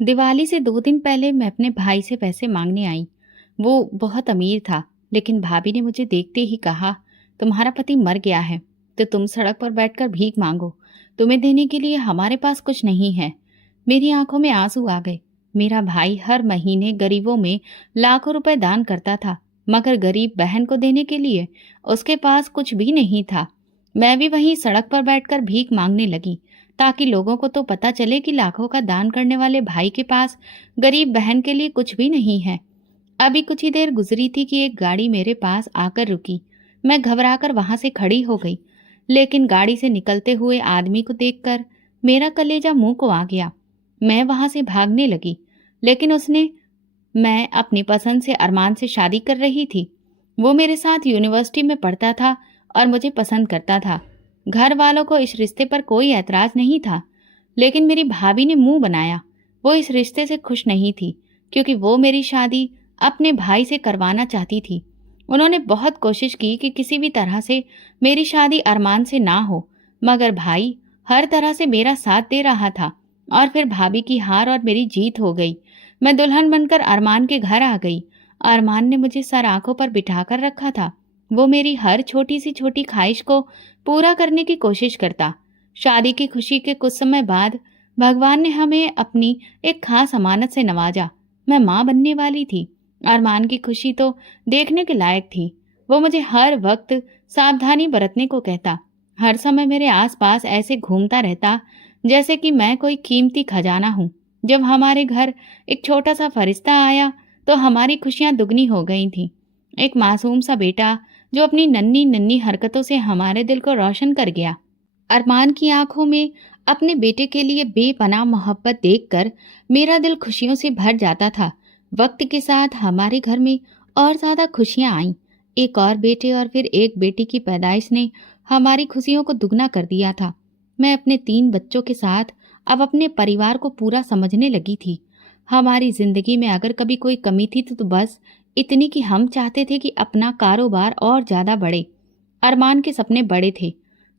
दिवाली से 2 दिन पहले मैं अपने भाई से पैसे मांगने आई। वो बहुत अमीर था, लेकिन भाभी ने मुझे देखते ही कहा, तुम्हारा पति मर गया है, तो तुम सड़क पर बैठकर भीख मांगो। तुम्हें देने के लिए हमारे पास कुछ नहीं है। मेरी आंखों में आंसू आ गए। मेरा भाई हर महीने गरीबों में लाखों रुपए दान करता था, मगर गरीब बहन को देने के लिए उसके पास कुछ भी नहीं था। मैं भी वहीं सड़क पर बैठकर भीख मांगने लगी, ताकि लोगों को तो पता चले कि लाखों का दान करने वाले भाई के पास गरीब बहन के लिए कुछ भी नहीं है। अभी कुछ ही देर गुजरी थी कि एक गाड़ी मेरे पास आकर रुकी। मैं घबराकर वहां से खड़ी हो गई, लेकिन गाड़ी से निकलते हुए आदमी को देखकर मेरा कलेजा मुंह को आ गया। मैं वहां से भागने लगी, लेकिन उसने मैं अपनी पसंद से अरमान से शादी कर रही थी। वो मेरे साथ यूनिवर्सिटी में पढ़ता था और मुझे पसंद करता था। घर वालों को इस रिश्ते पर कोई ऐतराज नहीं था, लेकिन मेरी भाभी ने मुंह बनाया। वो इस रिश्ते से खुश नहीं थी, क्योंकि वो मेरी शादी अपने भाई से करवाना चाहती थी। उन्होंने बहुत कोशिश की कि किसी भी तरह से मेरी शादी अरमान से ना हो, मगर भाई हर तरह से मेरा साथ दे रहा था। और फिर भाभी की हार और मेरी जीत हो गई। मैं दुल्हन बनकर अरमान के घर आ गई। अरमान ने मुझे सर आंखों पर बिठाकर रखा था। वो मेरी हर छोटी सी छोटी ख्वाहिश को पूरा करने की कोशिश करता। शादी की खुशी के कुछ समय बाद भगवान ने हमें अपनी एक खास अमानत से नवाजा। मैं माँ बनने वाली थी। अरमान की खुशी तो देखने के लायक थी। वो मुझे हर वक्त सावधानी बरतने को कहता। हर समय मेरे आसपास ऐसे घूमता रहता जैसे कि मैं कोई कीमती खजाना हूँ। जब हमारे घर एक छोटा सा फरिश्ता आया तो हमारी खुशियां दुगनी हो गई थीं। एक मासूम सा बेटा जो अपनी नन्ही नन्ही हरकतों से हमारे दिल को रोशन कर गया। अरमान की आंखों में अपने बेटे के लिए बेपनाह मोहब्बत देखकर मेरा दिल खुशियों से भर जाता था। वक्त के साथ हमारे घर में और ज्यादा खुशियां आईं। एक और बेटे और फिर एक बेटी की पैदाइश ने हमारी खुशियों को दुगना कर दिया था। मैं अपने 3 बच्चों के साथ अब अपने परिवार को पूरा समझने लगी थी। हमारी जिंदगी में अगर कभी कोई कमी थी तो बस इतनी कि हम चाहते थे कि अपना कारोबार और ज्यादा बढ़े। अरमान के सपने बड़े थे।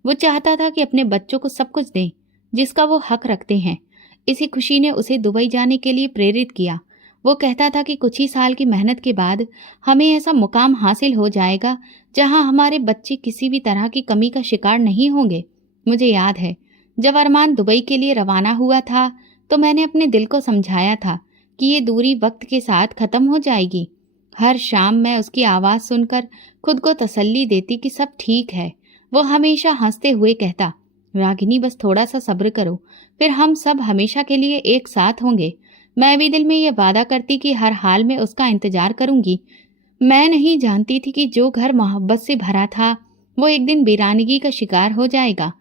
वो चाहता था कि अपने बच्चों को सब कुछ दें जिसका वो हक रखते हैं। इसी खुशी ने उसे दुबई जाने के लिए प्रेरित किया। वो कहता था कि कुछ ही साल की मेहनत के बाद हमें ऐसा मुकाम हासिल हो जाएगा जहां हमारे बच्चे किसी भी तरह की कमी का शिकार नहीं होंगे। मुझे याद है, जब अरमान दुबई के लिए रवाना हुआ था तो मैंने अपने दिल को समझाया था कि ये दूरी वक्त के साथ खत्म हो जाएगी। हर शाम मैं उसकी आवाज़ सुनकर खुद को तसल्ली देती कि सब ठीक है। वो हमेशा हंसते हुए कहता, रागिनी बस थोड़ा सा सब्र करो, फिर हम सब हमेशा के लिए एक साथ होंगे। मैं भी दिल में ये वादा करती कि हर हाल में उसका इंतजार करूंगी। मैं नहीं जानती थी कि जो घर मोहब्बत से भरा था वो एक दिन वीरानगी का शिकार हो जाएगा।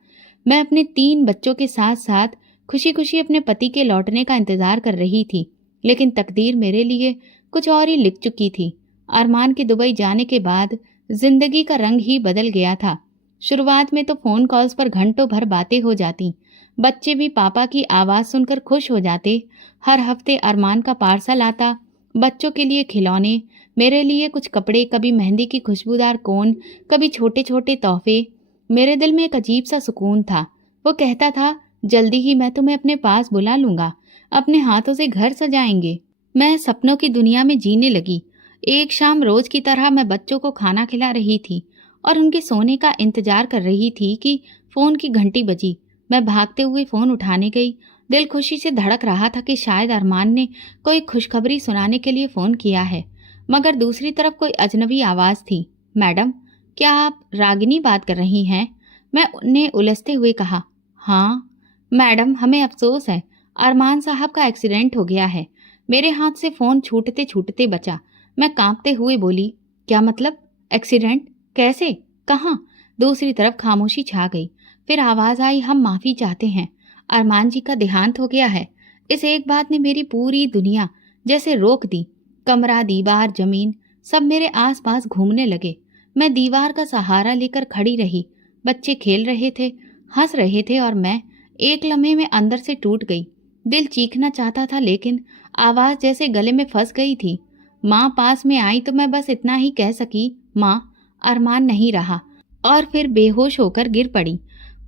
मैं अपने 3 बच्चों के साथ साथ खुशी खुशी अपने पति के लौटने का इंतजार कर रही थी, लेकिन तकदीर मेरे लिए कुछ और ही लिख चुकी थी। अरमान के दुबई जाने के बाद जिंदगी का रंग ही बदल गया था। शुरुआत में तो फोन कॉल्स पर घंटों भर बातें हो जाती। बच्चे भी पापा की आवाज़ सुनकर खुश हो जाते। हर हफ्ते अरमान का पार्सल आता, बच्चों के लिए खिलौने, मेरे लिए कुछ कपड़े, कभी मेहंदी की खुशबूदार कोन, कभी छोटे छोटे तोहफे। मेरे दिल में एक अजीब सा सुकून था। वो कहता था, जल्दी ही मैं तुम्हें अपने पास बुला लूंगा, अपने हाथों से घर सजाएंगे। मैं सपनों की दुनिया में जीने लगी। एक शाम रोज की तरह मैं बच्चों को खाना खिला रही थी और उनके सोने का इंतजार कर रही थी कि फोन की घंटी बजी। मैं भागते हुए फोन उठाने गई। दिल खुशी से धड़क रहा था कि शायद अरमान ने कोई खुशखबरी सुनाने के लिए फोन किया है, मगर दूसरी तरफ कोई अजनबी आवाज थी। मैडम, क्या आप रागिनी बात कर रही हैं? मैंने उलझते हुए कहा, हाँ मैडम, हमें अफसोस है, अरमान साहब का एक्सीडेंट हो गया है। मेरे हाथ से फोन छूटते छूटते बचा। मैं कांपते हुए बोली, क्या मतलब? एक्सीडेंट? कैसे? कहाँ? दूसरी तरफ खामोशी छा गई। फिर आवाज आई, हम माफी चाहते हैं, अरमान जी का देहांत हो गया है। इस एक बात ने मेरी पूरी दुनिया जैसे रोक दी। कमरा, दीवार, जमीन सब मेरे आसपास घूमने लगे। मैं दीवार का सहारा लेकर खड़ी रही। बच्चे खेल रहे थे, हंस रहे थे और मैं एक लम्हे में अंदर से टूट गई। दिल चीखना चाहता था, लेकिन आवाज जैसे गले में फंस गई थी। माँ पास में आई तो मैं बस इतना ही कह सकी, माँ, अरमान नहीं रहा, और फिर बेहोश होकर गिर पड़ी।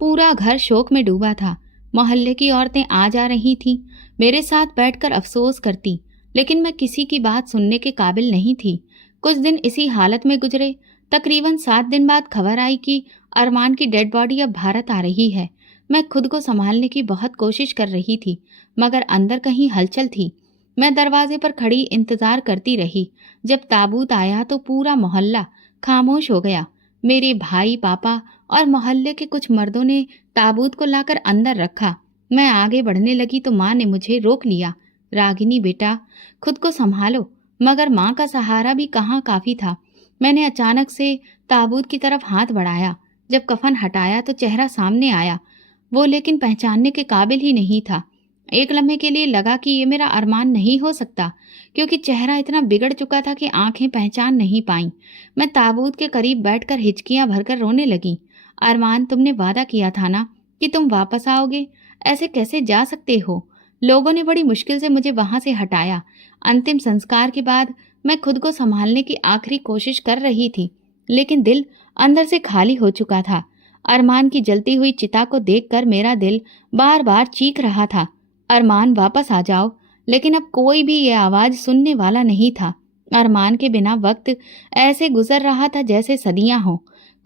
पूरा घर शोक में डूबा था। मोहल्ले की औरतें आ जा रही थीं, मेरे साथ बैठकर अफसोस करती, लेकिन मैं किसी की बात सुनने के काबिल नहीं थी। कुछ दिन इसी हालत में गुजरे। तकरीबन 7 दिन बाद खबर आई कि अरमान की डेड बॉडी अब भारत आ रही है। मैं खुद को संभालने की बहुत कोशिश कर रही थी, मगर अंदर कहीं हलचल थी। मैं दरवाजे पर खड़ी इंतजार करती रही। जब ताबूत आया तो पूरा मोहल्ला खामोश हो गया। मेरे भाई, पापा और मोहल्ले के कुछ मर्दों ने ताबूत को लाकर अंदर रखा। मैं आगे बढ़ने लगी तो माँ ने मुझे रोक लिया। रागिनी बेटा, खुद को संभालो। मगर माँ का सहारा भी कहाँ काफी था। मैंने अचानक से ताबूत की तरफ हाथ बढ़ाया। जब कफन हटाया तो चेहरा सामने आया, वो लेकिन पहचानने के काबिल ही नहीं था। एक लम्हे के लिए लगा कि ये मेरा अरमान नहीं हो सकता, क्योंकि चेहरा इतना बिगड़ चुका था कि आंखें पहचान नहीं पाईं। मैं ताबूत के करीब बैठकर हिचकियां भरकर रोने लगी। अरमान, तुमने वादा किया था ना कि तुम वापस आओगे, ऐसे कैसे जा सकते हो? लोगों ने बड़ी मुश्किल से मुझे वहां से हटाया। अंतिम संस्कार के बाद मैं खुद को संभालने की आखिरी कोशिश कर रही थी, लेकिन दिल अंदर से खाली हो चुका था। अरमान की जलती हुई चिता को देखकर मेरा दिल बार बार चीख रहा था, अरमान वापस आ जाओ। लेकिन अब कोई भी ये आवाज सुनने वाला नहीं था। अरमान के बिना वक्त ऐसे गुजर रहा था जैसे सदियां हों।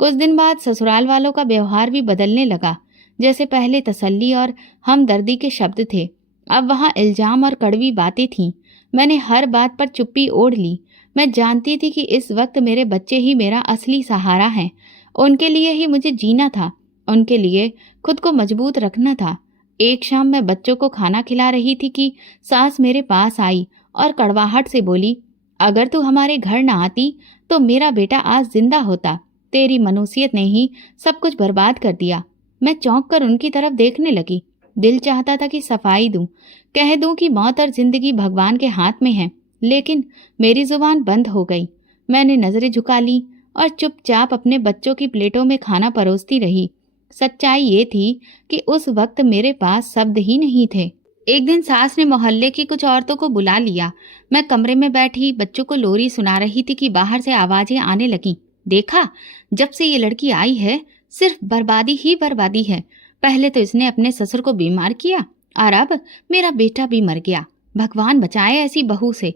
कुछ दिन बाद ससुराल वालों का व्यवहार भी बदलने लगा। जैसे पहले तसल्ली और हमदर्दी के शब्द थे, अब वहां इल्जाम और कड़वी बातें थीं। मैंने हर बात पर चुप्पी ओढ़ ली। मैं जानती थी कि इस वक्त मेरे बच्चे ही मेरा असली सहारा हैं। उनके लिए ही मुझे जीना था, उनके लिए खुद को मजबूत रखना था। एक शाम मैं बच्चों को खाना खिला रही थी कि सास मेरे पास आई और कड़वाहट से बोली, अगर तू हमारे घर न आती तो मेरा बेटा आज जिंदा होता। तेरी मनुसियत ने ही सब कुछ बर्बाद कर दिया। मैं चौंक कर उनकी तरफ देखने लगी। दिल चाहता था कि सफाई दूं, कह दूं कि मौत और जिंदगी भगवान के हाथ में है, लेकिन मेरी जुबान बंद हो गई। मैंने नजरें झुका ली और चुपचाप अपने बच्चों की प्लेटों में खाना परोसती रही। सच्चाई ये थी कि उस वक्त मेरे पास शब्द ही नहीं थे। एक दिन सास ने मोहल्ले की कुछ औरतों को बुला लिया। मैं कमरे में बैठी बच्चों को लोरी सुना रही थी कि बाहर से आवाजें आने लगीं। देखा, जब से ये लड़की आई है सिर्फ बर्बादी ही बर्बादी है। पहले तो इसने अपने ससुर को बीमार किया और अब मेरा बेटा भी मर गया। भगवान बचाए ऐसी बहू से।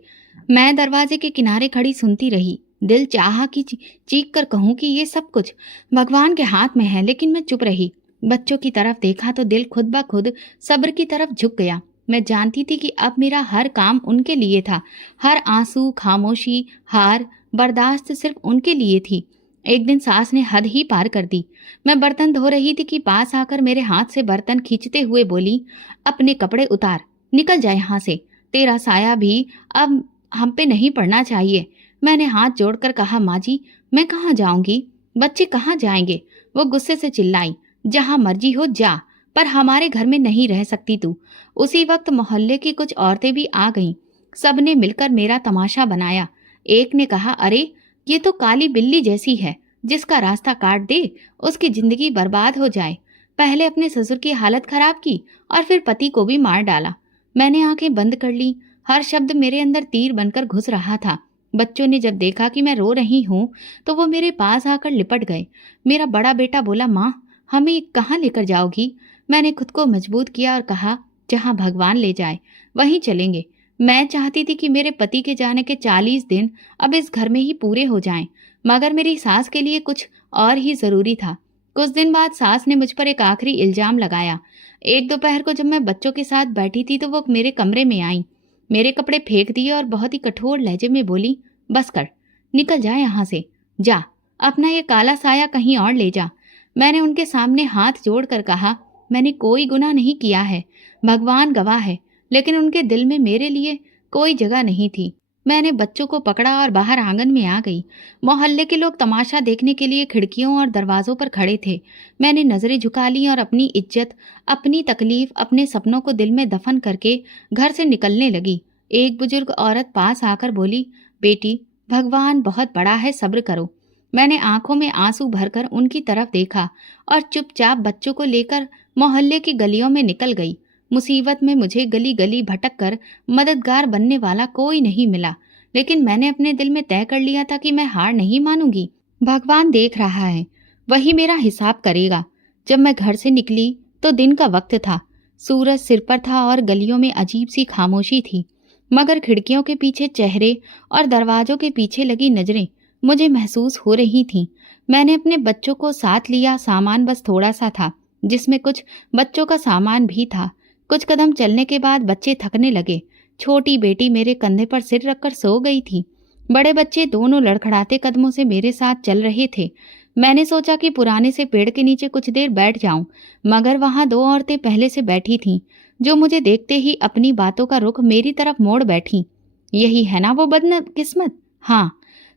मैं दरवाजे के किनारे खड़ी सुनती रही। दिल चाहा कि चीख कर कहूं कि ये सब कुछ भगवान के हाथ में है, लेकिन मैं चुप रही। बच्चों की तरफ देखा तो दिल खुद ब खुद सब्र की तरफ झुक गया। मैं जानती थी कि अब मेरा हर काम उनके लिए था, हर आंसू, खामोशी, हार, बर्दाश्त सिर्फ उनके लिए थी। एक दिन सास ने हद ही पार कर दी। मैं बर्तन धो रही थी कि पास आकर मेरे हाथ से बर्तन खींचते हुए बोली, अपने कपड़े उतार, निकल जा यहाँ से। तेरा साया भी अब हम पे नहीं पड़ना चाहिए। मैंने हाथ जोड़कर कहा, माँ जी, मैं कहाँ जाऊंगी, बच्चे कहाँ जाएंगे? वो गुस्से से चिल्लाई, जहाँ मर्जी हो जा, पर हमारे घर में नहीं रह सकती तू। उसी वक्त मोहल्ले की कुछ औरतें भी आ गईं। सबने मिलकर मेरा तमाशा बनाया। एक ने कहा, अरे ये तो काली बिल्ली जैसी है, जिसका रास्ता काट दे उसकी जिंदगी बर्बाद हो जाए। पहले अपने ससुर की हालत खराब की और फिर पति को भी मार डाला। मैंने आंखें बंद कर ली। हर शब्द मेरे अंदर तीर बनकर घुस रहा था। बच्चों ने जब देखा कि मैं रो रही हूँ तो वो मेरे पास आकर लिपट गए। मेरा बड़ा बेटा बोला, माँ, हमें कहाँ लेकर जाओगी? मैंने खुद को मजबूत किया और कहा, जहाँ भगवान ले जाए वहीं चलेंगे। मैं चाहती थी कि मेरे पति के जाने के 40 दिन अब इस घर में ही पूरे हो जाएं, मगर मेरी सास के लिए कुछ और ही जरूरी था। कुछ दिन बाद सास ने मुझ पर एक आखिरी इल्जाम लगाया। एक दोपहर को जब मैं बच्चों के साथ बैठी थी तो वो मेरे कमरे में आई, मेरे कपड़े फेंक दिए और बहुत ही कठोर लहजे में बोली, बस कर, निकल जा यहाँ से, जा अपना ये काला साया कहीं और ले जा। मैंने उनके सामने हाथ जोड़कर कहा, मैंने कोई गुनाह नहीं किया है, भगवान गवाह है, लेकिन उनके दिल में मेरे लिए कोई जगह नहीं थी। मैंने बच्चों को पकड़ा और बाहर आंगन में आ गई। मोहल्ले के लोग तमाशा देखने के लिए खिड़कियों और दरवाजों पर खड़े थे। मैंने नजरें झुका ली और अपनी इज्जत, अपनी तकलीफ, अपने सपनों को दिल में दफन करके घर से निकलने लगी। एक बुजुर्ग औरत पास आकर बोली, बेटी, भगवान बहुत बड़ा है, सब्र करो। मैंने आंखों में आंसू भरकर उनकी तरफ देखा और चुपचाप बच्चों को लेकर मोहल्ले की गलियों में निकल गई। मुसीबत में मुझे गली गली भटक कर मददगार बनने वाला कोई नहीं मिला, लेकिन मैंने अपने दिल में तय कर लिया था कि मैं हार नहीं मानूंगी। भगवान देख रहा है, वही मेरा हिसाब करेगा। जब मैं घर से निकली तो दिन का वक्त था। सूरज सिर पर था और गलियों में अजीब सी खामोशी थी, मगर खिड़कियों के पीछे चेहरे और दरवाजों के पीछे लगी नजरें मुझे महसूस हो रही थीं। मैंने अपने बच्चों को साथ लिया, सामान बस थोड़ा सा था, जिसमें कुछ बच्चों का सामान भी था। कुछ कदम चलने के बाद बच्चे थकने लगे। छोटी बेटी मेरे कंधे पर सिर रखकर सो गई थी। बड़े बच्चे दोनों लड़खड़ाते कदमों से मेरे साथ चल रहे थे। मैंने सोचा कि पुराने से पेड़ के नीचे कुछ देर बैठ जाऊं, मगर वहां दो औरतें पहले से बैठी थीं, जो मुझे देखते ही अपनी बातों का रुख मेरी तरफ मोड़ बैठी। यही है ना वो बदकिस्मत? हाँ,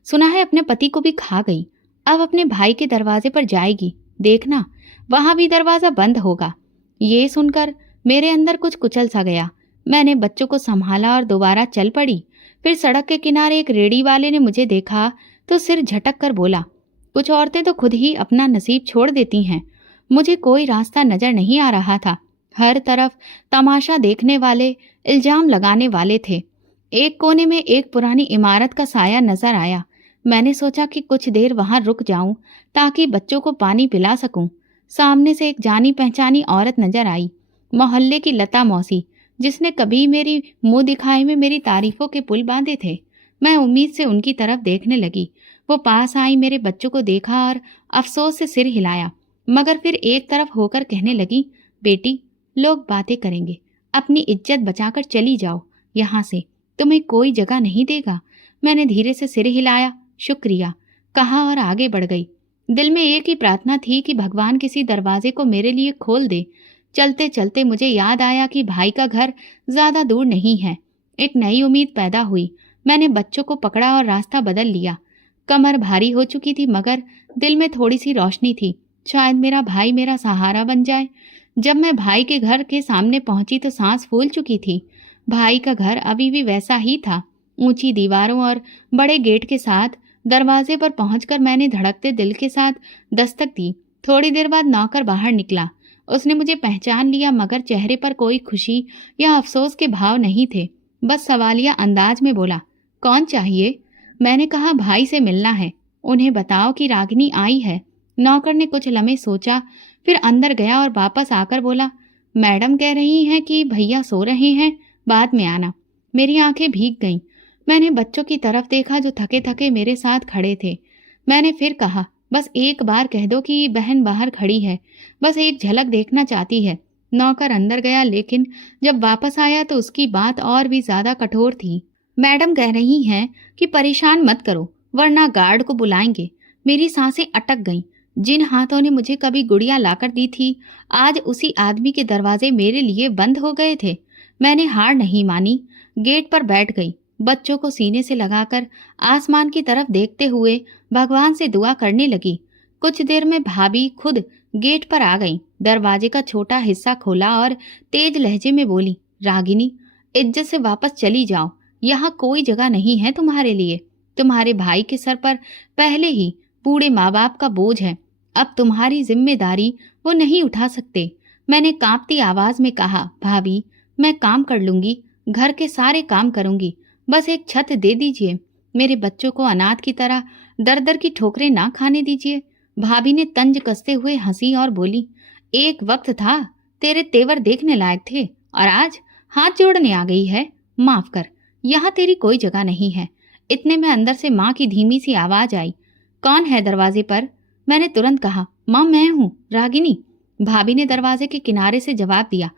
सुना है अपने पति को भी खा गई। अब अपने भाई के दरवाजे पर जाएगी, देखना वहां भी दरवाजा बंद होगा। ये सुनकर मेरे अंदर कुछ कुचल सा गया। मैंने बच्चों को संभाला और दोबारा चल पड़ी। फिर सड़क के किनारे एक रेड़ी वाले ने मुझे देखा तो सिर झटक कर बोला, कुछ औरतें तो खुद ही अपना नसीब छोड़ देती हैं। मुझे कोई रास्ता नजर नहीं आ रहा था। हर तरफ तमाशा देखने वाले, इल्जाम लगाने वाले थे। एक कोने में एक पुरानी इमारत का साया नजर आया। मैंने सोचा कि कुछ देर वहां रुक जाऊं ताकि बच्चों को पानी पिला सकूं। सामने से एक जानी पहचानी औरत नजर आई, मोहल्ले की लता मौसी, जिसने कभी मेरी मुंह दिखाई में मेरी तारीफों के पुल बांधे थे। मैं उम्मीद से उनकी तरफ देखने लगी। वो पास आई, मेरे बच्चों को देखा और अफसोस से सिर हिलाया, मगर फिर एक तरफ होकर कहने लगी, बेटी, लोग बातें करेंगे, अपनी इज्जत बचाकर चली जाओ यहाँ से, तुम्हें कोई जगह नहीं देगा। मैंने धीरे से सिर हिलाया, शुक्रिया कहा और आगे बढ़ गई। दिल में एक ही प्रार्थना थी कि भगवान किसी दरवाजे को मेरे लिए खोल दे। चलते चलते मुझे याद आया कि भाई का घर ज्यादा दूर नहीं है। एक नई उम्मीद पैदा हुई। मैंने बच्चों को पकड़ा और रास्ता बदल लिया। कमर भारी हो चुकी थी, मगर दिल में थोड़ी सी रोशनी थी। शायद मेरा भाई मेरा सहारा बन जाए। जब मैं भाई के घर के सामने पहुंची तो सांस फूल चुकी थी। भाई का घर अभी भी वैसा ही था, ऊंची दीवारों और बड़े गेट के साथ। दरवाजे पर पहुंचकर मैंने धड़कते दिल के साथ दस्तक दी। थोड़ी देर बाद नौकर बाहर निकला। उसने मुझे पहचान लिया, मगर चेहरे पर कोई खुशी या अफसोस के भाव नहीं थे। बस सवालिया अंदाज में बोला, कौन चाहिए? मैंने कहा, भाई से मिलना है, उन्हें बताओ कि रागिनी आई है। नौकर ने कुछ लम्हे सोचा, फिर अंदर गया और वापस आकर बोला, मैडम कह रही हैं कि भैया सो रहे हैं, बाद में आना। मेरी आंखें भीग गईं। मैंने बच्चों की तरफ देखा जो थके थके मेरे साथ खड़े थे। मैंने फिर कहा, बस एक बार कह दो कि बहन बाहर खड़ी है, बस एक झलक देखना चाहती है। नौकर अंदर गया, लेकिन जब वापस आया तो उसकी बात और भी ज्यादा कठोर थी। मैडम कह रही हैं कि परेशान मत करो, वरना गार्ड को बुलाएंगे। मेरी सांसें अटक गईं। जिन हाथों ने मुझे कभी गुड़िया लाकर दी थी, आज उसी आदमी के दरवाजे मेरे लिए बंद हो गए थे। मैंने हार नहीं मानी, गेट पर बैठ गई। बच्चों को सीने से लगाकर आसमान की तरफ देखते हुए भगवान से दुआ करने लगी। कुछ देर में भाभी खुद गेट पर आ गई। दरवाजे का छोटा हिस्सा खोला और तेज लहजे में बोली, रागिनी, इज्जत से वापस चली जाओ, यहाँ कोई जगह नहीं है तुम्हारे लिए। तुम्हारे भाई के सर पर पहले ही बूढ़े माँ बाप का बोझ है, अब तुम्हारी जिम्मेदारी वो नहीं उठा सकते। मैंने कांपती आवाज में कहा, भाभी, मैं काम कर लूंगी, घर के सारे काम करूंगी, बस एक छत दे दीजिए। मेरे बच्चों को अनाथ की तरह दर दर की ठोकरें ना खाने दीजिए। भाभी ने तंज कसते हुए हंसी और बोली, एक वक्त था तेरे तेवर देखने लायक थे, और आज हाथ जोड़ने आ गई है। माफ कर, यहाँ तेरी कोई जगह नहीं है। इतने में अंदर से माँ की धीमी सी आवाज आई, कौन है दरवाजे पर? मैंने तुरंत कहा, माँ मैं हूँ, रागिनी। भाभी ने दरवाजे के किनारे से जवाब दिया,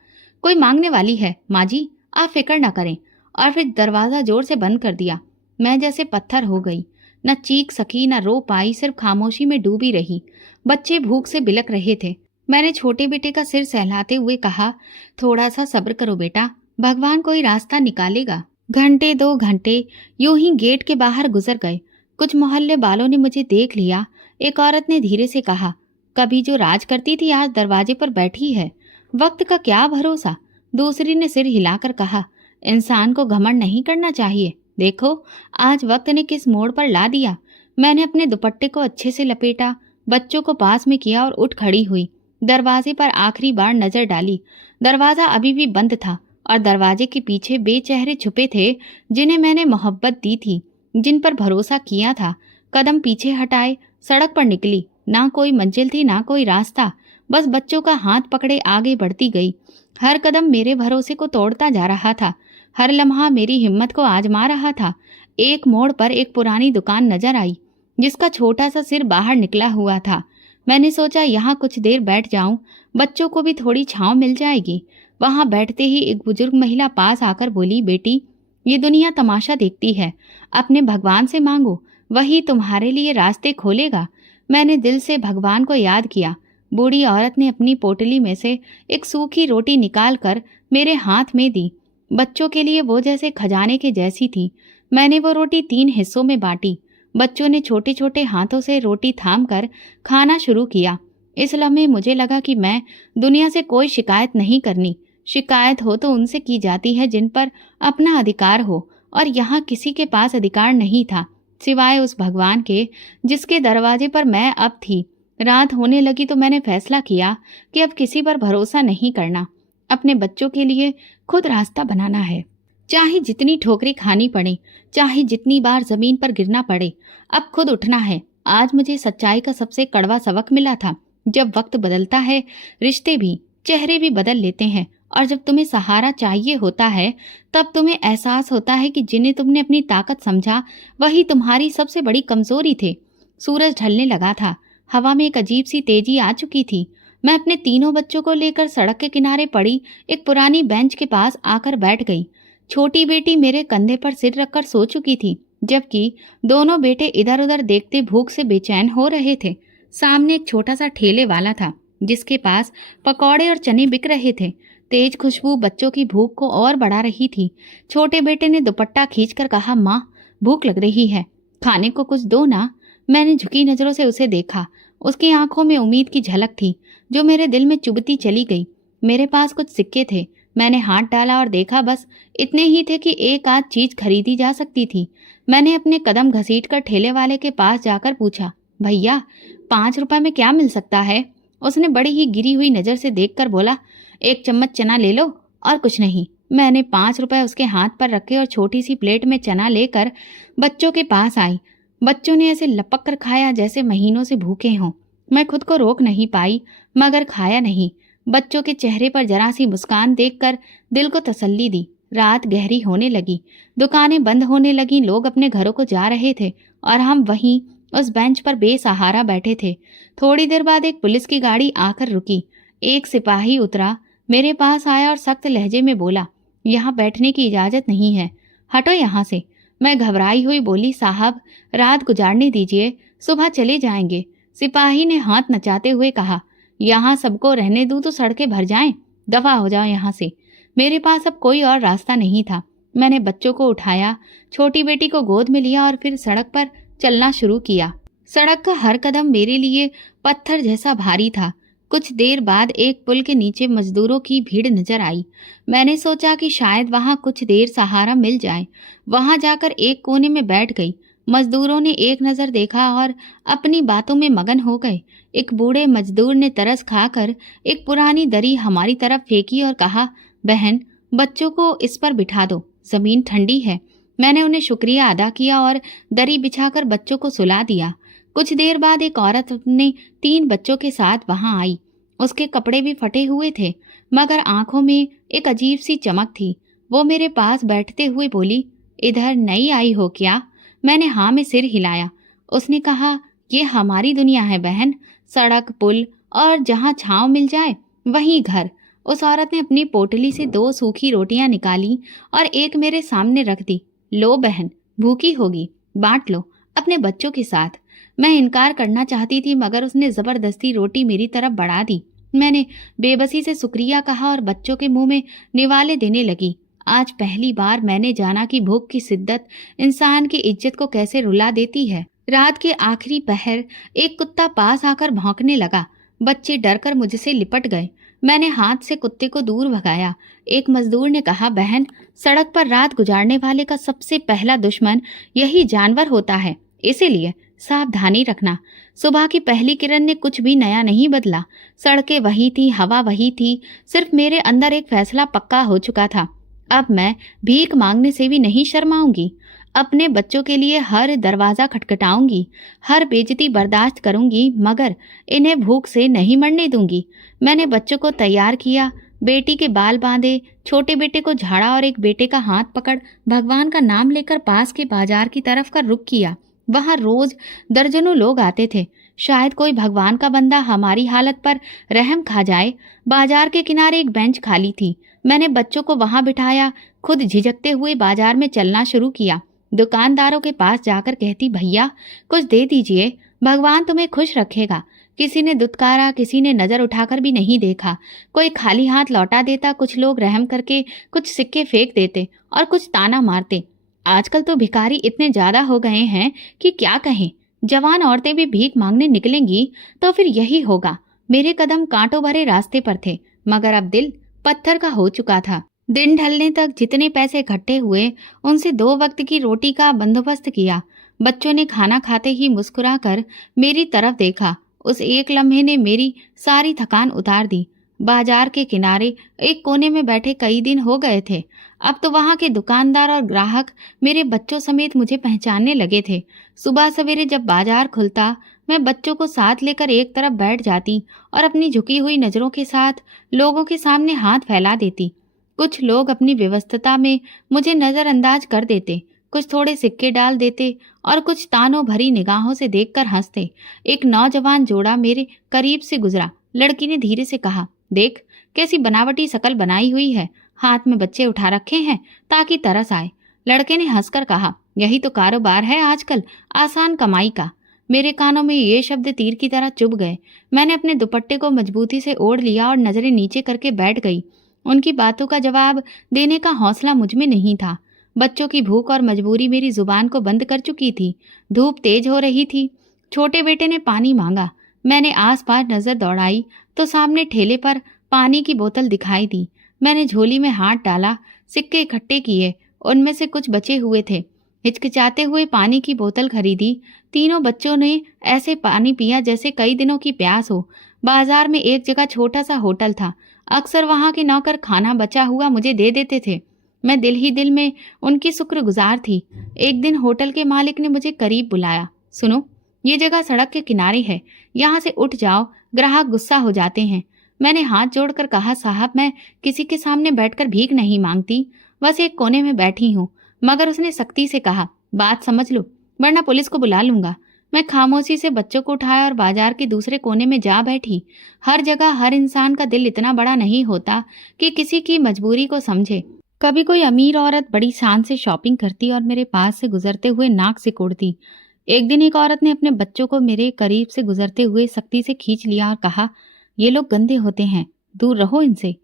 कोई मांगने वाली है माँ जी, आप फिक्र न करें। और फिर दरवाजा जोर से बंद कर दिया। मैं जैसे पत्थर हो गई, न चीख सकी न रो पाई, सिर्फ खामोशी में डूबी रही। बच्चे भूख से बिलक रहे थे। मैंने छोटे बेटे का सिर सहलाते हुए कहा, थोड़ा सा सब्र करो बेटा, भगवान कोई रास्ता निकालेगा। घंटे 2 घंटे यूं ही गेट के बाहर गुजर गए। कुछ मोहल्ले वालों ने मुझे देख लिया। एक औरत ने धीरे से कहा, कभी जो राज करती थी आज दरवाजे पर बैठी है, वक्त का क्या भरोसा। दूसरी ने सिर हिलाकर कहा, इंसान को घमंड नहीं करना चाहिए, देखो आज वक्त ने किस मोड़ पर ला दिया। मैंने अपने दुपट्टे को अच्छे से लपेटा, बच्चों को पास में किया और उठ खड़ी हुई। दरवाजे पर आखिरी बार नजर डाली। दरवाजा अभी भी बंद था और दरवाजे के पीछे बेचेहरे छुपे थे, जिन्हें मैंने मोहब्बत दी थी, जिन पर भरोसा किया था। कदम पीछे हटाए सड़क पर निकली। ना कोई मंजिल थी, ना कोई रास्ता, बस बच्चों का हाथ पकड़े आगे बढ़ती गई। हर कदम मेरे भरोसे को तोड़ता जा रहा था। हर लम्हा मेरी हिम्मत को आजमा रहा था। एक मोड़ पर एक पुरानी दुकान नजर आई, जिसका छोटा सा सिर बाहर निकला हुआ था। मैंने सोचा यहाँ कुछ देर बैठ जाऊं, बच्चों को भी थोड़ी छांव मिल जाएगी। वहां बैठते ही एक बुजुर्ग महिला पास आकर बोली, बेटी, ये दुनिया तमाशा देखती है, अपने भगवान से मांगो, वही तुम्हारे लिए रास्ते खोलेगा। मैंने दिल से भगवान को याद किया। बूढ़ी औरत ने अपनी पोटली में से एक सूखी रोटी निकालकर मेरे हाथ में दी। बच्चों के लिए वो जैसे खजाने के जैसी थी। मैंने वो रोटी 3 हिस्सों में बांटी। बच्चों ने छोटे छोटे हाथों से रोटी थामकर खाना शुरू किया। इस लम्हे मुझे लगा कि मैं दुनिया से कोई शिकायत नहीं करनी। शिकायत हो तो उनसे की जाती है जिन पर अपना अधिकार हो, और यहाँ किसी के पास अधिकार नहीं था सिवाय उस भगवान के जिसके दरवाजे पर मैं अब थी। रात होने लगी तो मैंने फैसला किया कि अब किसी पर भरोसा नहीं करना। अपने बच्चों के लिए खुद रास्ता बनाना है, चाहे जितनी ठोकरें खानी पड़े, चाहे जितनी बार जमीन पर गिरना पड़े, अब खुद उठना है। आज मुझे सच्चाई का सबसे कड़वा सबक मिला था। जब वक्त बदलता है, रिश्ते भी, चेहरे भी बदल लेते हैं, और जब तुम्हें सहारा चाहिए होता है, तब तुम्हें एहसास होता है कि जिन्हें तुमने अपनी ताकत समझा, वही तुम्हारी सबसे बड़ी कमजोरी थे। सूरज ढलने लगा था। हवा में एक अजीब सी तेजी आ चुकी थी। मैं अपने तीनों बच्चों को लेकर सड़क के किनारे पड़ी एक पुरानी बेंच के पास आकर बैठ गई। छोटी बेटी मेरे कंधे पर सिर रखकर सो चुकी थी, जबकि दोनों बेटे इधर उधर देखते भूख से बेचैन हो रहे थे। सामने एक छोटा सा ठेले वाला था, जिसके पास पकौड़े और चने बिक रहे थे। तेज खुशबू बच्चों की भूख को और बढ़ा रही थी। छोटे बेटे ने दुपट्टा खींचकर कहा, माँ, भूख लग रही है, खाने को कुछ दो ना। मैंने झुकी नजरों से उसे देखा। उसकी आंखों में उम्मीद की झलक थी, जो मेरे दिल में चुभती चली गई। मेरे पास कुछ सिक्के थे। मैंने हाथ डाला और देखा, बस इतने ही थे कि एक आध चीज खरीदी जा सकती थी। मैंने अपने कदम घसीटकर ठेले वाले के पास जाकर पूछा, भैया, 5 रुपए में क्या मिल सकता है? उसने बड़ी ही गिरी हुई नजर से देखकर बोला, 1 चम्मच चना ले लो और कुछ नहीं। मैंने 5 रुपए उसके हाथ पर रखे और छोटी सी प्लेट में चना लेकर बच्चों के पास आई। बच्चों ने ऐसे लपक कर खाया जैसे महीनों से भूखे हों। मैं खुद को रोक नहीं पाई, मगर खाया नहीं। बच्चों के चेहरे पर जरा सी मुस्कान देखकर दिल को तसल्ली दी। रात गहरी होने लगी, दुकानें बंद होने लगी, लोग अपने घरों को जा रहे थे, और हम वहीं उस बेंच पर बेसहारा बैठे थे। थोड़ी देर बाद एक पुलिस की गाड़ी आकर रुकी। एक सिपाही उतरा, मेरे पास आया और सख्त लहजे में बोला, यहाँ बैठने की इजाजत नहीं है, हटो यहाँ से। मैं घबराई हुई बोली, साहब, रात गुजारने दीजिए, सुबह चले जाएंगे। सिपाही ने हाथ नचाते हुए कहा, यहाँ सबको रहने दूं तो सड़कें भर जाएं, दफा हो जाओ यहाँ से। मेरे पास अब कोई और रास्ता नहीं था। मैंने बच्चों को उठाया, छोटी बेटी को गोद में लिया और फिर सड़क पर चलना शुरू किया। सड़क का हर कदम मेरे लिए पत्थर जैसा भारी था। कुछ देर बाद एक पुल के नीचे मजदूरों की भीड़ नजर आई। मैंने सोचा कि शायद वहां कुछ देर सहारा मिल जाए। वहां जाकर एक कोने में बैठ गई। मजदूरों ने एक नज़र देखा और अपनी बातों में मगन हो गए। एक बूढ़े मजदूर ने तरस खाकर एक पुरानी दरी हमारी तरफ फेंकी और कहा, बहन, बच्चों को इस पर बिठा दो, जमीन ठंडी है। मैंने उन्हें शुक्रिया अदा किया और दरी बिछाकर बच्चों को सुला दिया। कुछ देर बाद एक औरत अपने 3 बच्चों के साथ वहां आई। उसके कपड़े भी फटे हुए थे, मगर आंखों में एक अजीब सी चमक थी। वो मेरे पास बैठते हुए बोली, इधर नई आई हो क्या? मैंने हाँ में सिर हिलाया। उसने कहा, ये हमारी दुनिया है बहन, सड़क, पुल और जहाँ छांव मिल जाए वहीं घर। उस औरत ने अपनी पोटली से 2 सूखी रोटियां निकाली और एक मेरे सामने रख दी। लो बहन, भूखी होगी, बांट लो अपने बच्चों के साथ। मैं इनकार करना चाहती थी, मगर उसने जबरदस्ती रोटी मेरी तरफ बढ़ा दी। मैंने बेबसी से शुक्रिया कहा और बच्चों के मुंह में निवाले देने लगी। आज पहली बार मैंने जाना कि भूख की शिद्दत इंसान की इज्जत को कैसे रुला देती है। रात के आखिरी पहर एक कुत्ता पास आकर भौंकने लगा। बच्चे डरकर मुझसे लिपट गए। मैंने हाथ से कुत्ते को दूर भगाया। एक मजदूर ने कहा, बहन, सड़क पर रात गुजारने वाले का सबसे पहला दुश्मन यही जानवर होता है, इसीलिए सावधानी रखना। सुबह की पहली किरण ने कुछ भी नया नहीं बदला। सड़कें वही थी, हवा वही थी, सिर्फ मेरे अंदर एक फैसला पक्का हो चुका था। अब मैं भीख मांगने से भी नहीं शर्माऊंगी। अपने बच्चों के लिए हर दरवाज़ा खटखटाऊंगी, हर बेइज्जती बर्दाश्त करूंगी, मगर इन्हें भूख से नहीं मरने दूंगी। मैंने बच्चों को तैयार किया, बेटी के बाल बांधे, छोटे बेटे को झाड़ा और एक बेटे का हाथ पकड़ भगवान का नाम लेकर पास के बाजार की तरफ का रुख किया। वहां रोज दर्जनों लोग आते थे। शायद कोई भगवान का बंदा हमारी हालत पर रहम खा जाए। बाजार के किनारे एक बेंच खाली थी। मैंने बच्चों को वहां बिठाया, खुद झिझकते हुए बाजार में चलना शुरू किया। दुकानदारों के पास जाकर कहती, भैया कुछ दे दीजिए, भगवान तुम्हें खुश रखेगा। किसी ने दुत्कारा, किसी ने नजर उठाकर भी नहीं देखा। कोई खाली हाथ लौटा देता, कुछ लोग रहम करके कुछ सिक्के फेंक देते और कुछ ताना मारते। आजकल तो भिखारी इतने ज्यादा हो गए हैं कि क्या कहें। जवान औरतें भी भीख मांगने निकलेंगी तो फिर यही होगा। मेरे कदम कांटों भरे रास्ते पर थे, मगर अब दिल पत्थर का हो चुका था। दिन ढलने तक जितने पैसे इकट्ठे हुए, उनसे 2 वक्त की रोटी का बंदोबस्त किया। बच्चों ने खाना खाते ही मुस्कुराकर मेरी तरफ देखा। उस एक लम्हे ने मेरी सारी थकान उतार दी। बाजार के किनारे एक कोने में बैठे कई दिन हो गए थे। अब तो वहां के दुकानदार और ग्राहक मेरे बच्चों समेत मुझे पहचानने लगे थे। सुबह सवेरे जब बाजार खुलता, मैं बच्चों को साथ लेकर एक तरफ बैठ जाती और अपनी झुकी हुई नजरों के साथ लोगों के सामने हाथ फैला देती। कुछ लोग अपनी व्यस्तता में मुझे नजरअंदाज कर देते, कुछ थोड़े सिक्के डाल देते और कुछ तानों भरी निगाहों से देखकर हंसते। एक नौजवान जोड़ा मेरे करीब से गुजरा। लड़की ने धीरे से कहा, देख कैसी बनावटी शकल बनाई हुई है, हाथ में बच्चे उठा रखे हैं ताकि तरस आए। लड़के ने हंसकर कहा, यही तो कारोबार है आजकल, आसान कमाई का। मेरे कानों में ये शब्द तीर की तरह चुभ गए। मैंने अपने दुपट्टे को मजबूती से ओढ़ लिया और नजरें नीचे करके बैठ गई। उनकी बातों का जवाब देने का हौसला मुझ में नहीं था। बच्चों की भूख और मजबूरी मेरी जुबान को बंद कर चुकी थी। धूप तेज हो रही थी। छोटे बेटे ने पानी मांगा। मैंने आसपास नजर दौड़ाई तो सामने ठेले पर पानी की बोतल दिखाई दी। मैंने झोली में हाथ डाला, सिक्के इकट्ठे किए, उनमें से कुछ बचे हुए थे। हिचकिचाते हुए पानी की बोतल खरीदी। तीनों बच्चों ने ऐसे पानी पिया जैसे कई दिनों की प्यास हो। बाजार में एक जगह छोटा सा होटल था। अक्सर वहां के नौकर खाना बचा हुआ मुझे दे देते थे। मैं दिल ही दिल में उनकी शुक्रगुजार थी। एक दिन होटल के मालिक ने मुझे करीब बुलाया। सुनो, ये जगह सड़क के किनारे है, यहाँ से उठ जाओ, ग्राहक गुस्सा हो जाते हैं। मैंने हाथ जोड़कर कहा, साहब मैं किसी के सामने बैठकर भीख नहीं मांगती, बस एक कोने में बैठी हूँ। मगर उसने सख्ती से कहा, बात समझ लो वरना पुलिस को बुला लूंगा। मैं खामोशी से बच्चों को उठाया और बाजार के दूसरे कोने में जा बैठी। हर जगह हर इंसान का दिल इतना बड़ा नहीं होता कि किसी की मजबूरी को समझे। कभी कोई अमीर औरत बड़ी शान से शॉपिंग करती और मेरे पास से गुजरते हुए नाक सिकोड़ती। एक दिन एक औरत ने अपने बच्चों को मेरे करीब से गुजरते हुए सख्ती से खींच लिया और कहा, ये लोग गंदे होते हैं, दूर रहो इनसे।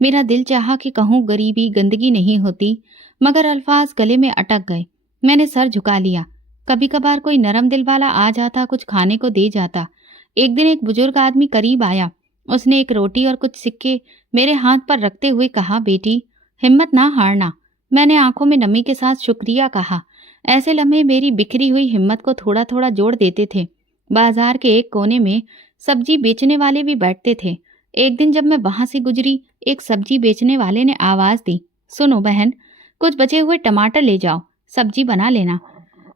मेरा दिल चाहा कि कहूँ गरीबी गंदगी नहीं होती, मगर अल्फाज गले में अटक गए। मैंने सर झुका लिया। कभी कभार कोई नरम दिल वाला आ जाता, कुछ खाने को दे जाता। एक दिन एक बुजुर्ग आदमी करीब आया। उसने एक रोटी और कुछ सिक्के मेरे हाथ पर रखते हुए कहा, बेटी हिम्मत ना हारना। मैंने आंखों में नमी के साथ शुक्रिया कहा। ऐसे लम्हे मेरी बिखरी हुई हिम्मत को थोड़ा थोड़ा जोड़ देते थे। बाजार के एक कोने में सब्जी बेचने वाले भी बैठते थे। एक दिन जब मैं वहां से गुजरी, एक सब्जी बेचने वाले ने आवाज दी, सुनो बहन, कुछ बचे हुए टमाटर ले जाओ, सब्जी बना लेना।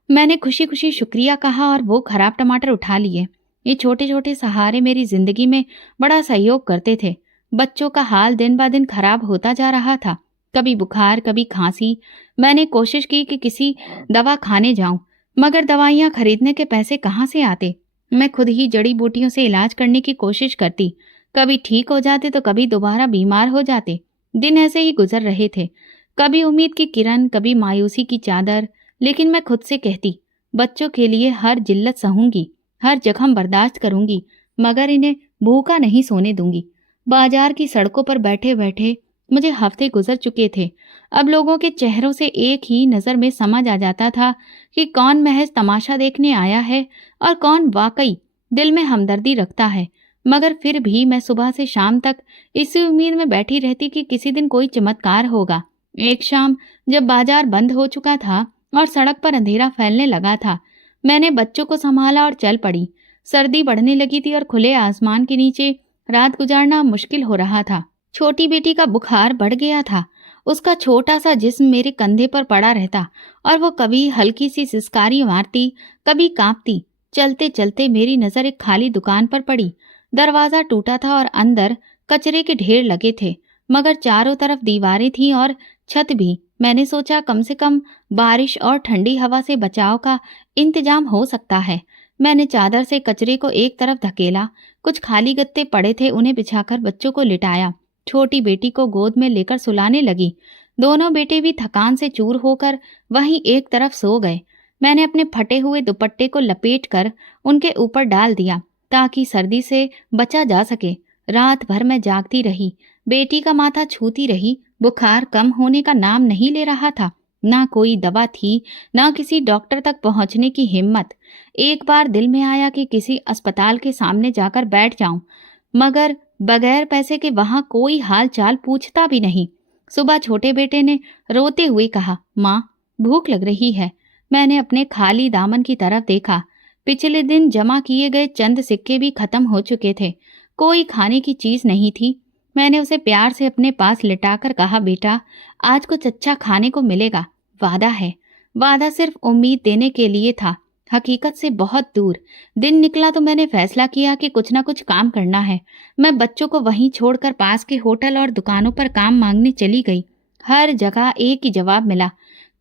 मैंने खुशी खुशी शुक्रिया कहा और वो खराब टमाटर उठा लिए। ये छोटे छोटे सहारे मेरी जिंदगी में बड़ा सहयोग करते थे। बच्चों का हाल दिन ब दिन खराब होता जा रहा था। कभी बुखार, कभी खांसी। मैंने कोशिश की कि किसी दवा खाने जाऊं, मगर दवाइयां खरीदने के पैसे कहाँ से आते। मैं खुद ही जड़ी बूटियों से इलाज करने की कोशिश करती। कभी ठीक हो जाते तो कभी दोबारा बीमार हो जाते। दिन ऐसे ही गुजर रहे थे, कभी उम्मीद की किरण, कभी मायूसी की चादर। लेकिन मैं खुद से कहती, बच्चों के लिए हर जिल्लत सहूंगी, हर जख्म बर्दाश्त करूंगी, मगर इन्हें भूखा नहीं सोने दूंगी। बाजार की सड़कों पर बैठे बैठे मुझे हफ्ते गुजर चुके थे। अब लोगों के चेहरों से एक ही नज़र में समझ आ जाता था कि कौन महज तमाशा देखने आया है और कौन वाकई दिल में हमदर्दी रखता है। मगर फिर भी मैं सुबह से शाम तक इसी उम्मीद में बैठी रहती कि किसी दिन कोई चमत्कार होगा। एक शाम जब बाजार बंद हो चुका था और सड़क पर अंधेरा फैलने लगा था, मैंने बच्चों को संभाला और चल पड़ी। सर्दी बढ़ने लगी थी और खुले आसमान के नीचे रात गुजारना मुश्किल हो रहा था। छोटी बेटी का बुखार बढ़ गया था। उसका छोटा सा जिस्म मेरे कंधे पर पड़ा रहता और वो कभी हल्की सी सिसकारी मारती, कभी कांपती। चलते चलते मेरी नजर एक खाली दुकान पर पड़ी। दरवाजा टूटा था और अंदर कचरे के ढेर लगे थे। मगर चारों तरफ दीवारें थीं और छत भी। मैंने सोचा कम से कम बारिश और ठंडी हवा से बचाव का इंतजाम हो सकता है। मैंने चादर से कचरे को एक तरफ धकेला। कुछ खाली गत्ते पड़े थे, उन्हें बिछाकर बच्चों को लिटाया। छोटी बेटी को गोद में लेकर सुलाने लगी। दोनों बेटे भी थकान से चूर होकर वहीं एक तरफ सो गए। मैंने अपने फटे हुए दुपट्टे को लपेटकर उनके ऊपर डाल दिया ताकि सर्दी से बचा जा सके। रात भर मैं जागती रही, बेटी का माथा छूती रही। बुखार कम होने का नाम नहीं ले रहा था। ना कोई दवा थी, ना किसी डॉक्टर तक पहुंचने की हिम्मत। एक बार दिल में आया कि किसी अस्पताल के सामने जाकर बैठ जाऊं, मगर बगैर पैसे के वहां कोई हाल चाल पूछता भी नहीं। सुबह छोटे बेटे ने रोते हुए कहा, माँ भूख लग रही है। मैंने अपने खाली दामन की तरफ देखा। पिछले दिन जमा किए गए चंद सिक्के भी खत्म हो चुके थे। कोई खाने की चीज नहीं थी। मैंने उसे प्यार से अपने पास लिटाकर कहा, बेटा आज कुछ अच्छा खाने को मिलेगा, वादा है। वादा सिर्फ उम्मीद देने के लिए था, हकीकत से बहुत दूर। दिन निकला तो मैंने फैसला किया कि कुछ ना कुछ काम करना है। मैं बच्चों को वहीं छोड़कर पास के होटल और दुकानों पर काम मांगने चली गई। हर जगह एक ही जवाब मिला,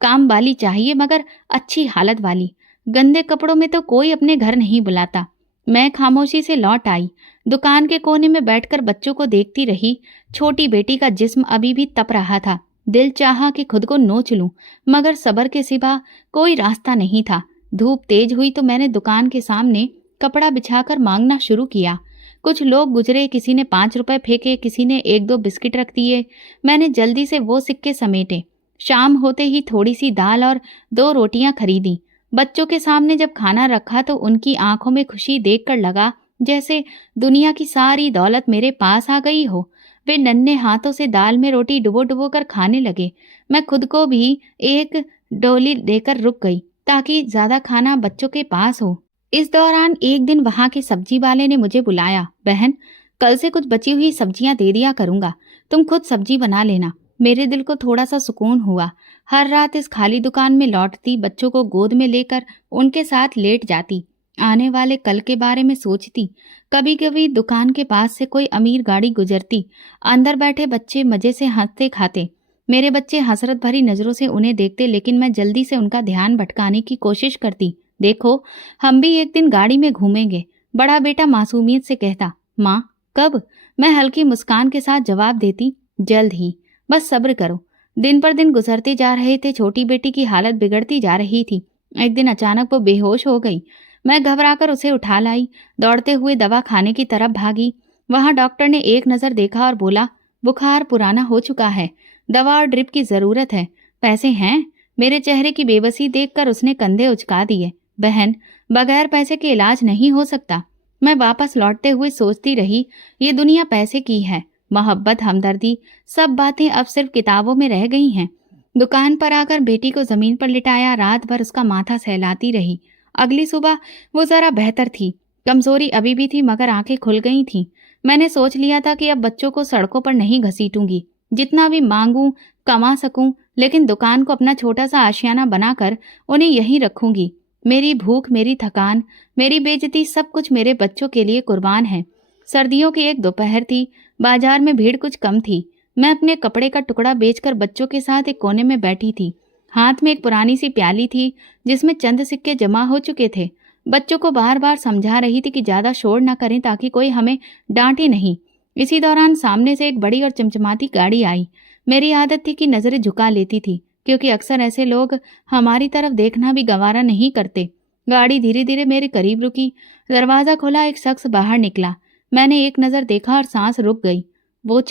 काम वाली चाहिए मगर अच्छी हालत वाली। गंदे कपड़ों में तो कोई अपने घर नहीं बुलाता। मैं खामोशी से लौट आई। दुकान के कोने में बैठकर बच्चों को देखती रही। छोटी बेटी का जिस्म अभी भी तप रहा था। दिल चाहा कि खुद को नोच लूं, मगर सब्र के सिवा कोई रास्ता नहीं था। धूप तेज हुई तो मैंने दुकान के सामने कपड़ा बिछाकर मांगना शुरू किया। कुछ लोग गुजरे, किसी ने 5 रुपए फेंके, किसी ने 1-2 बिस्किट रख दिए। मैंने जल्दी से वो सिक्के समेटे। शाम होते ही थोड़ी सी दाल और 2 रोटियां खरीदी। बच्चों के सामने जब खाना रखा तो उनकी आंखों में खुशी देखकर लगा जैसे दुनिया की सारी दौलत मेरे पास आ गई हो। वे नन्हे हाथों से दाल में रोटी डुबो डुबो कर खाने लगे। मैं खुद को भी एक डोली देकर रुक गई ताकि ज्यादा खाना बच्चों के पास हो। इस दौरान एक दिन वहां के सब्जी वाले ने मुझे बुलाया, बहन कल से कुछ बची हुई सब्जियां दे दिया करूंगा, तुम खुद सब्जी बना लेना। मेरे दिल को थोड़ा सा सुकून हुआ। हर रात इस खाली दुकान में लौटती, बच्चों को गोद में लेकर उनके साथ लेट जाती, आने वाले कल के बारे में सोचती। कभी कभी दुकान के पास से कोई अमीर गाड़ी गुजरती, अंदर बैठे बच्चे मजे से हंसते खाते। मेरे बच्चे हसरत भरी नजरों से उन्हें देखते, लेकिन मैं जल्दी से उनका ध्यान भटकाने की कोशिश करती। देखो हम भी एक दिन गाड़ी में घूमेंगे, बड़ा बेटा मासूमियत से कहता। माँ कब? मैं हल्की मुस्कान के साथ जवाब देती, जल्द ही, बस सब्र करो। दिन पर दिन गुजरते जा रहे थे। छोटी बेटी की हालत बिगड़ती जा रही थी। एक दिन अचानक वो बेहोश हो गई। मैं घबराकर उसे उठा लाई, दौड़ते हुए दवा खाने की तरफ भागी। वहां डॉक्टर ने एक नजर देखा और बोला, बुखार पुराना हो चुका है, दवा और ड्रिप की जरूरत है। पैसे हैं? मेरे चेहरे की बेबसी देखकर उसने कंधे उचका दिए। बहन बगैर पैसे के इलाज नहीं हो सकता। मैं वापस लौटते हुए सोचती रही, ये दुनिया पैसे की है। मोहब्बत, हमदर्दी, सब बातें अब सिर्फ किताबों में रह गई हैं। दुकान पर आकर बेटी को जमीन पर लिटाया। रात भर उसका माथा सहलाती रही। अगली सुबह वो जरा बेहतर थी। कमजोरी अभी भी थी मगर आंखें खुल गई थीं। मैंने सोच लिया था कि अब बच्चों को सड़कों पर नहीं घसीटूंगी। जितना भी मांगूं कमा सकूं, लेकिन दुकान को अपना छोटा सा आशियाना बनाकर उन्हें यहीं रखूंगी। मेरी भूख, मेरी थकान, मेरी बेइज्जती, सब कुछ मेरे बच्चों के लिए कुर्बान है। सर्दियों की एक दोपहर थी। बाजार में भीड़ कुछ कम थी। मैं अपने कपड़े का टुकड़ा बेचकर बच्चों के साथ एक कोने में बैठी थी। हाथ में एक पुरानी सी प्याली थी जिसमें चंद सिक्के जमा हो चुके थे। बच्चों को बार बार समझा रही थी कि ज्यादा शोर न करें ताकि कोई हमें डांटे नहीं। इसी दौरान सामने से एक बड़ी और चमचमाती गाड़ी आई। मेरी आदत थी कि नजरें झुका लेती थी, क्योंकि अक्सर ऐसे लोग हमारी तरफ देखना भी गवारा नहीं करते। गाड़ी धीरे धीरे मेरे करीब रुकी। दरवाजा खुला, एक शख्स बाहर निकला। मैंने एक नजर देखा और सांस रुक गई। वो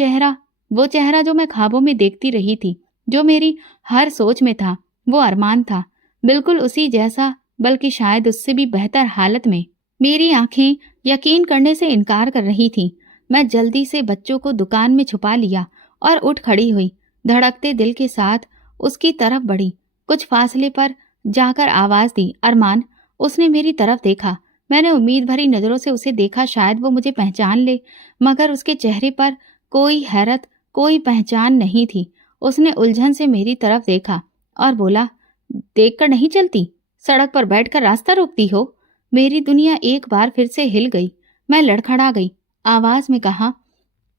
चेहरा जो मैं ख्वाबों में देखती रही थी, जो मेरी हर सोच में था, वो अरमान था। बिल्कुल उसी जैसा, बल्कि शायद उससे भी बेहतर हालत में। मेरी आंखें यकीन करने से इनकार कर रही थीं। मैं जल्दी से बच्चों को दुकान में छुपा लिया और उठ खड़ी हुई। धड़कते दिल के साथ उसकी तरफ बढ़ी। कुछ फासले पर जाकर आवाज दी, अरमान। उसने मेरी तरफ देखा। मैंने उम्मीद भरी नजरों से उसे देखा, शायद वो मुझे पहचान ले, मगर उसके चेहरे पर कोई हैरत, कोई पहचान नहीं थी। उसने उलझन से मेरी तरफ देखा और बोला, देखकर नहीं चलती, सड़क पर बैठकर रास्ता रोकती हो। मेरी दुनिया एक बार फिर से हिल गई। मैं लड़खड़ा गई। आवाज में कहा,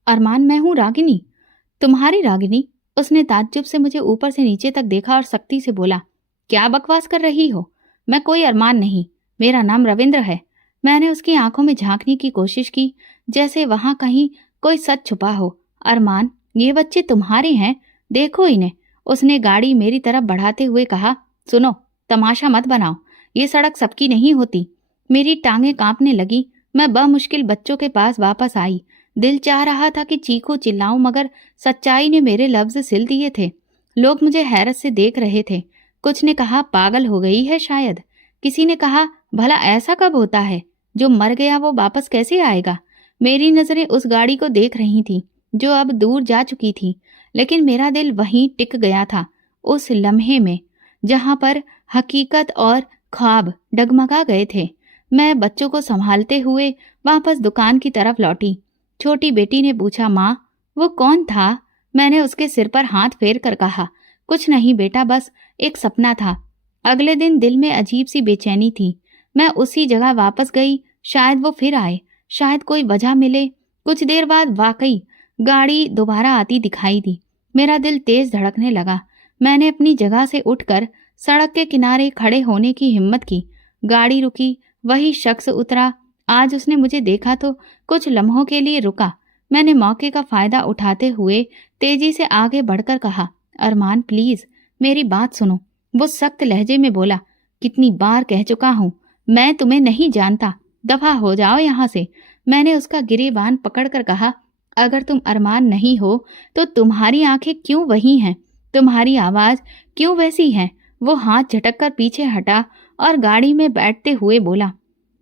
अरमान मैं हूं रागिनी। तुम्हारी रागिनी? उसने ताज्जुब से मुझे ऊपर से नीचे तक देखा और सख्ती से बोला, क्या बकवास कर रही हो? मैं कोई अरमान नहीं, मेरा नाम रविंद्र है। मैंने उसकी आंखों में झांकने की कोशिश की, जैसे वहां कहीं कोई सच छुपा हो। अरमान, ये बच्चे तुम्हारे हैं, देखो इन्हें। उसने गाड़ी मेरी तरफ बढ़ाते हुए कहा, सुनो, तमाशा मत बनाओ, ये सड़क सबकी नहीं होती। मेरी टांगें कांपने लगी। मैं बमुश्किल बच्चों के पास वापस आई। दिल चाह रहा था कि चीखूं चिल्लाऊं, मगर सच्चाई ने मेरे लफ्ज सिल दिए थे। लोग मुझे हैरत से देख रहे थे। कुछ ने कहा पागल हो गई है शायद। किसी ने कहा भला ऐसा कब होता है, जो मर गया वो वापस कैसे आएगा। मेरी नजरें उस गाड़ी को देख रही थी जो अब दूर जा चुकी थी, लेकिन मेरा दिल वहीं टिक गया था, उस लम्हे में जहां पर हकीकत और ख्वाब डगमगा गए थे। मैं बच्चों को संभालते हुए वापस दुकान की तरफ लौटी। छोटी बेटी ने पूछा, माँ वो कौन था? मैंने उसके सिर पर हाथ फेर कर कहा, कुछ नहीं बेटा, बस एक सपना था। अगले दिन दिल में अजीब सी बेचैनी थी। मैं उसी जगह वापस गई, शायद वो फिर आए, शायद कोई वजह मिले। कुछ देर बाद वाकई गाड़ी दोबारा आती दिखाई दी। मेरा दिल तेज धड़कने लगा। मैंने अपनी जगह से उठकर सड़क के किनारे खड़े होने की हिम्मत की। गाड़ी रुकी, वही शख्स उतरा। आज उसने मुझे देखा तो कुछ लम्हों के लिए रुका। मैंने मौके का फायदा उठाते हुए तेजी से आगे बढ़कर कहा, अरमान प्लीज मेरी बात सुनो। वो सख्त लहजे में बोला, कितनी बार कह चुका हूं, मैं तुम्हें नहीं जानता, दफा हो जाओ यहाँ से। मैंने उसका गिरेबान पकड़कर कहा, अगर तुम अरमान नहीं हो तो तुम्हारी आंखें क्यों वही हैं, तुम्हारी आवाज क्यों वैसी है? वो हाथ झटक कर पीछे हटा और गाड़ी में बैठते हुए बोला,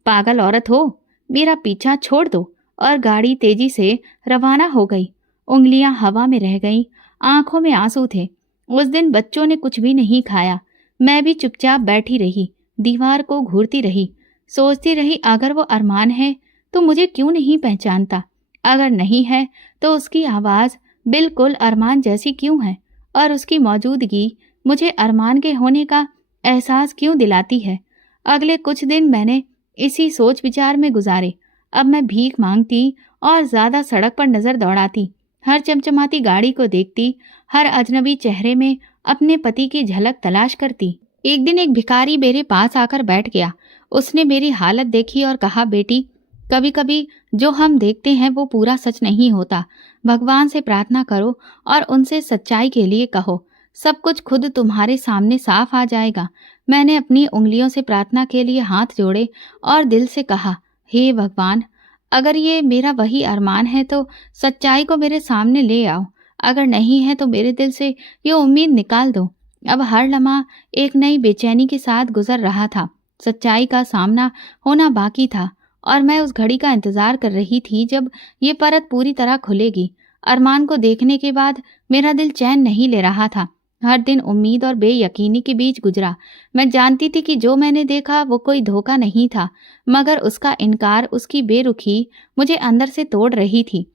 पागल औरत हो, मेरा पीछा छोड़ दो। और गाड़ी तेजी से रवाना हो गई। उंगलियां हवा में रह गईं, आंखों में आंसू थे। उस दिन बच्चों ने कुछ भी नहीं खाया। मैं भी चुपचाप बैठी रही, दीवार को घूरती रही, सोचती रही अगर वो अरमान है तो मुझे क्यों नहीं पहचानता? अगर नहीं है तो उसकी आवाज बिल्कुल अरमान जैसी क्यों है? और उसकी मौजूदगी मुझे अरमान के होने का एहसास क्यों दिलाती है? अगले कुछ दिन मैंने इसी सोच विचार में गुजारे। अब मैं भीख मांगती और ज्यादा सड़क पर नजर दौड़ाती, हर चमचमाती गाड़ी को देखती, हर अजनबी चेहरे में अपने पति की झलक तलाश करती। एक दिन एक भिखारी मेरे पास आकर बैठ गया। उसने मेरी हालत देखी और कहा, बेटी, कभी कभी जो हम देखते हैं वो पूरा सच नहीं होता। भगवान से प्रार्थना करो और उनसे सच्चाई के लिए कहो, सब कुछ खुद तुम्हारे सामने साफ आ जाएगा। मैंने अपनी उंगलियों से प्रार्थना के लिए हाथ जोड़े और दिल से कहा, हे भगवान, अगर ये मेरा वही अरमान है तो सच्चाई को मेरे सामने ले आओ, अगर नहीं है तो मेरे दिल से ये उम्मीद निकाल दो। अब हर लम्हा एक नई बेचैनी के साथ गुजर रहा था। सच्चाई का सामना होना बाकी था और मैं उस घड़ी का इंतजार कर रही थी जब ये परत पूरी तरह खुलेगी। अरमान को देखने के बाद मेरा दिल चैन नहीं ले रहा था। हर दिन उम्मीद और बेयकीनी के बीच गुजरा। मैं जानती थी कि जो मैंने देखा वो कोई धोखा नहीं था, मगर उसका इनकार, उसकी बेरुखी मुझे अंदर से तोड़ रही थी।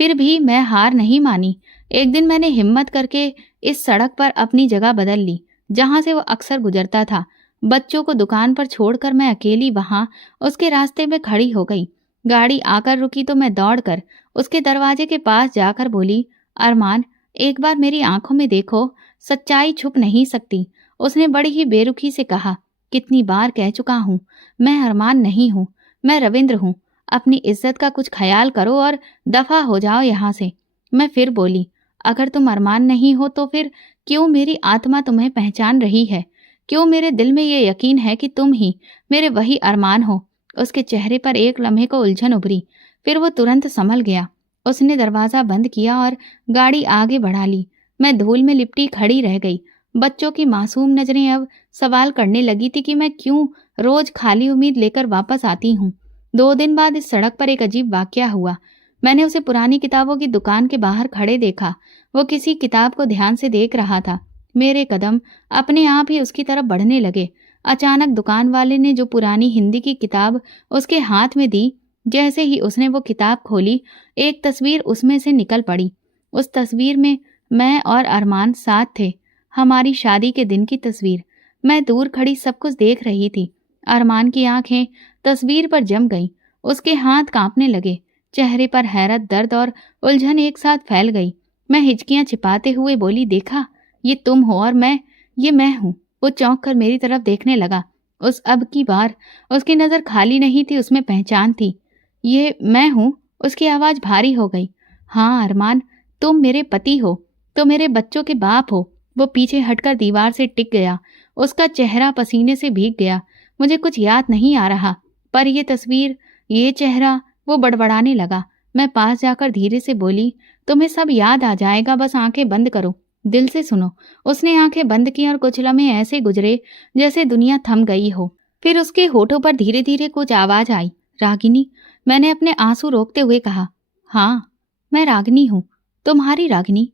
फिर भी मैं हार नहीं मानी। एक दिन मैंने हिम्मत करके इस सड़क पर अपनी जगह बदल ली, जहां से वो अक्सर गुजरता था। बच्चों को दुकान पर छोड़कर मैं अकेली वहां उसके रास्ते में खड़ी हो गई। गाड़ी आकर रुकी तो मैं दौड़कर उसके दरवाजे के पास जाकर बोली, अरमान, एक बार मेरी आंखों में देखो, सच्चाई छुप नहीं सकती। उसने बड़ी ही बेरुखी से कहा, कितनी बार कह चुका हूं, मैं अरमान नहीं हूं, मैं रविंद्र हूं। अपनी इज्जत का कुछ ख्याल करो और दफा हो जाओ यहाँ से। मैं फिर बोली, अगर तुम अरमान नहीं हो तो फिर क्यों मेरी आत्मा तुम्हें पहचान रही है? क्यों मेरे दिल में ये यकीन है कि तुम ही मेरे वही अरमान हो? उसके चेहरे पर एक लम्हे को उलझन उभरी, फिर वो तुरंत संभल गया। उसने दरवाजा बंद किया और गाड़ी आगे बढ़ा ली। मैं धूल में लिपटी खड़ी रह गई। बच्चों की मासूम नजरें अब सवाल करने लगी थी कि मैं क्यों रोज खाली उम्मीद लेकर वापस आती हूँ। 2 दिन बाद इस सड़क पर एक अजीब वाकया हुआ। मैंने उसे पुरानी किताबों की दुकान के बाहर खड़े देखा। वो किसी किताब को ध्यान से देख रहा था। मेरे कदम अपने आप ही उसकी तरफ बढ़ने लगे। अचानक दुकान वाले ने जो पुरानी हिंदी की किताब उसके हाथ में दी, जैसे ही उसने वो किताब खोली, एक तस्वीर उसमें से निकल पड़ी। उस तस्वीर में मैं और अरमान साथ थे, हमारी शादी के दिन की तस्वीर। मैं दूर खड़ी सब कुछ देख रही थी। अरमान की आंखें तस्वीर पर जम गईं, उसके हाथ कांपने लगे, चेहरे पर हैरत, दर्द और उलझन एक साथ फैल गई। मैं हिचकियां छिपाते हुए बोली, देखा, ये तुम हो और ये मैं हूं। वो चौंक कर मेरी तरफ देखने लगा। उस अब की बार उसकी नजर खाली नहीं थी, उसमें पहचान थी। ये मैं हूं? उसकी आवाज भारी हो गई। हाँ अरमान, तुम मेरे पति हो, तुम मेरे बच्चों के बाप हो। वो पीछे हटकर दीवार से टिक गया। उसका चेहरा पसीने से भीग गया। मुझे कुछ याद नहीं आ रहा, पर ये तस्वीर, ये चेहरा। वो बड़बड़ाने लगा। मैं पास जाकर धीरे से बोली, तुम्हें सब याद आ जाएगा, बस आंखें बंद करो, दिल से सुनो। उसने आंखें बंद की और कुछ लम्हे ऐसे गुजरे जैसे दुनिया थम गई हो। फिर उसके होठों पर धीरे धीरे कुछ आवाज आई, रागिनी। मैंने अपने आंसू रोकते हुए कहा, हाँ मैं रागिनी हूँ, तुम्हारी रागिनी।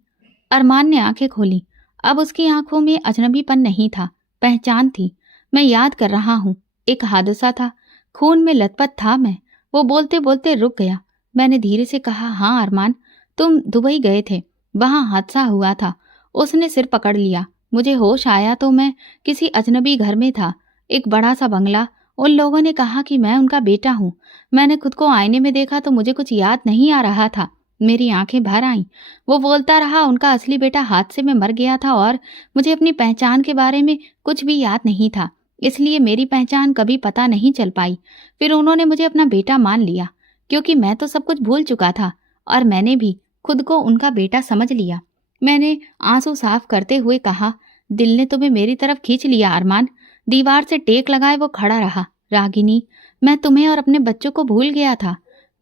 अरमान ने आंखें खोली। अब उसकी आंखों में अजनबीपन नहीं था, पहचान थी। मैं याद कर रहा हूँ, एक हादसा था, खून में लथपथ था मैं। वो बोलते बोलते रुक गया। मैंने धीरे से कहा, हाँ अरमान, तुम दुबई गए थे, वहां हादसा हुआ था। उसने सिर पकड़ लिया। मुझे होश आया तो मैं किसी अजनबी घर में था, एक बड़ा सा बंगला। उन लोगों ने कहा कि मैं उनका बेटा हूँ। मैंने खुद को आईने में देखा तो मुझे कुछ याद नहीं आ रहा था। मेरी आंखें भर आईं। वो बोलता रहा, उनका असली बेटा हादसे में मर गया था और मुझे अपनी पहचान के बारे में कुछ भी याद नहीं था, इसलिए मेरी पहचान कभी पता नहीं चल पाई। फिर उन्होंने मुझे अपना बेटा मान लिया, क्योंकि मैं तो सब कुछ भूल चुका था और मैंने भी खुद को उनका बेटा समझ लिया। मैंने आंसू साफ करते हुए कहा, दिल ने तुम्हें मेरी तरफ खींच लिया अरमान। दीवार से टेक लगाए वो खड़ा रहा। रागिनी, मैं तुम्हें और अपने बच्चों को भूल गया था।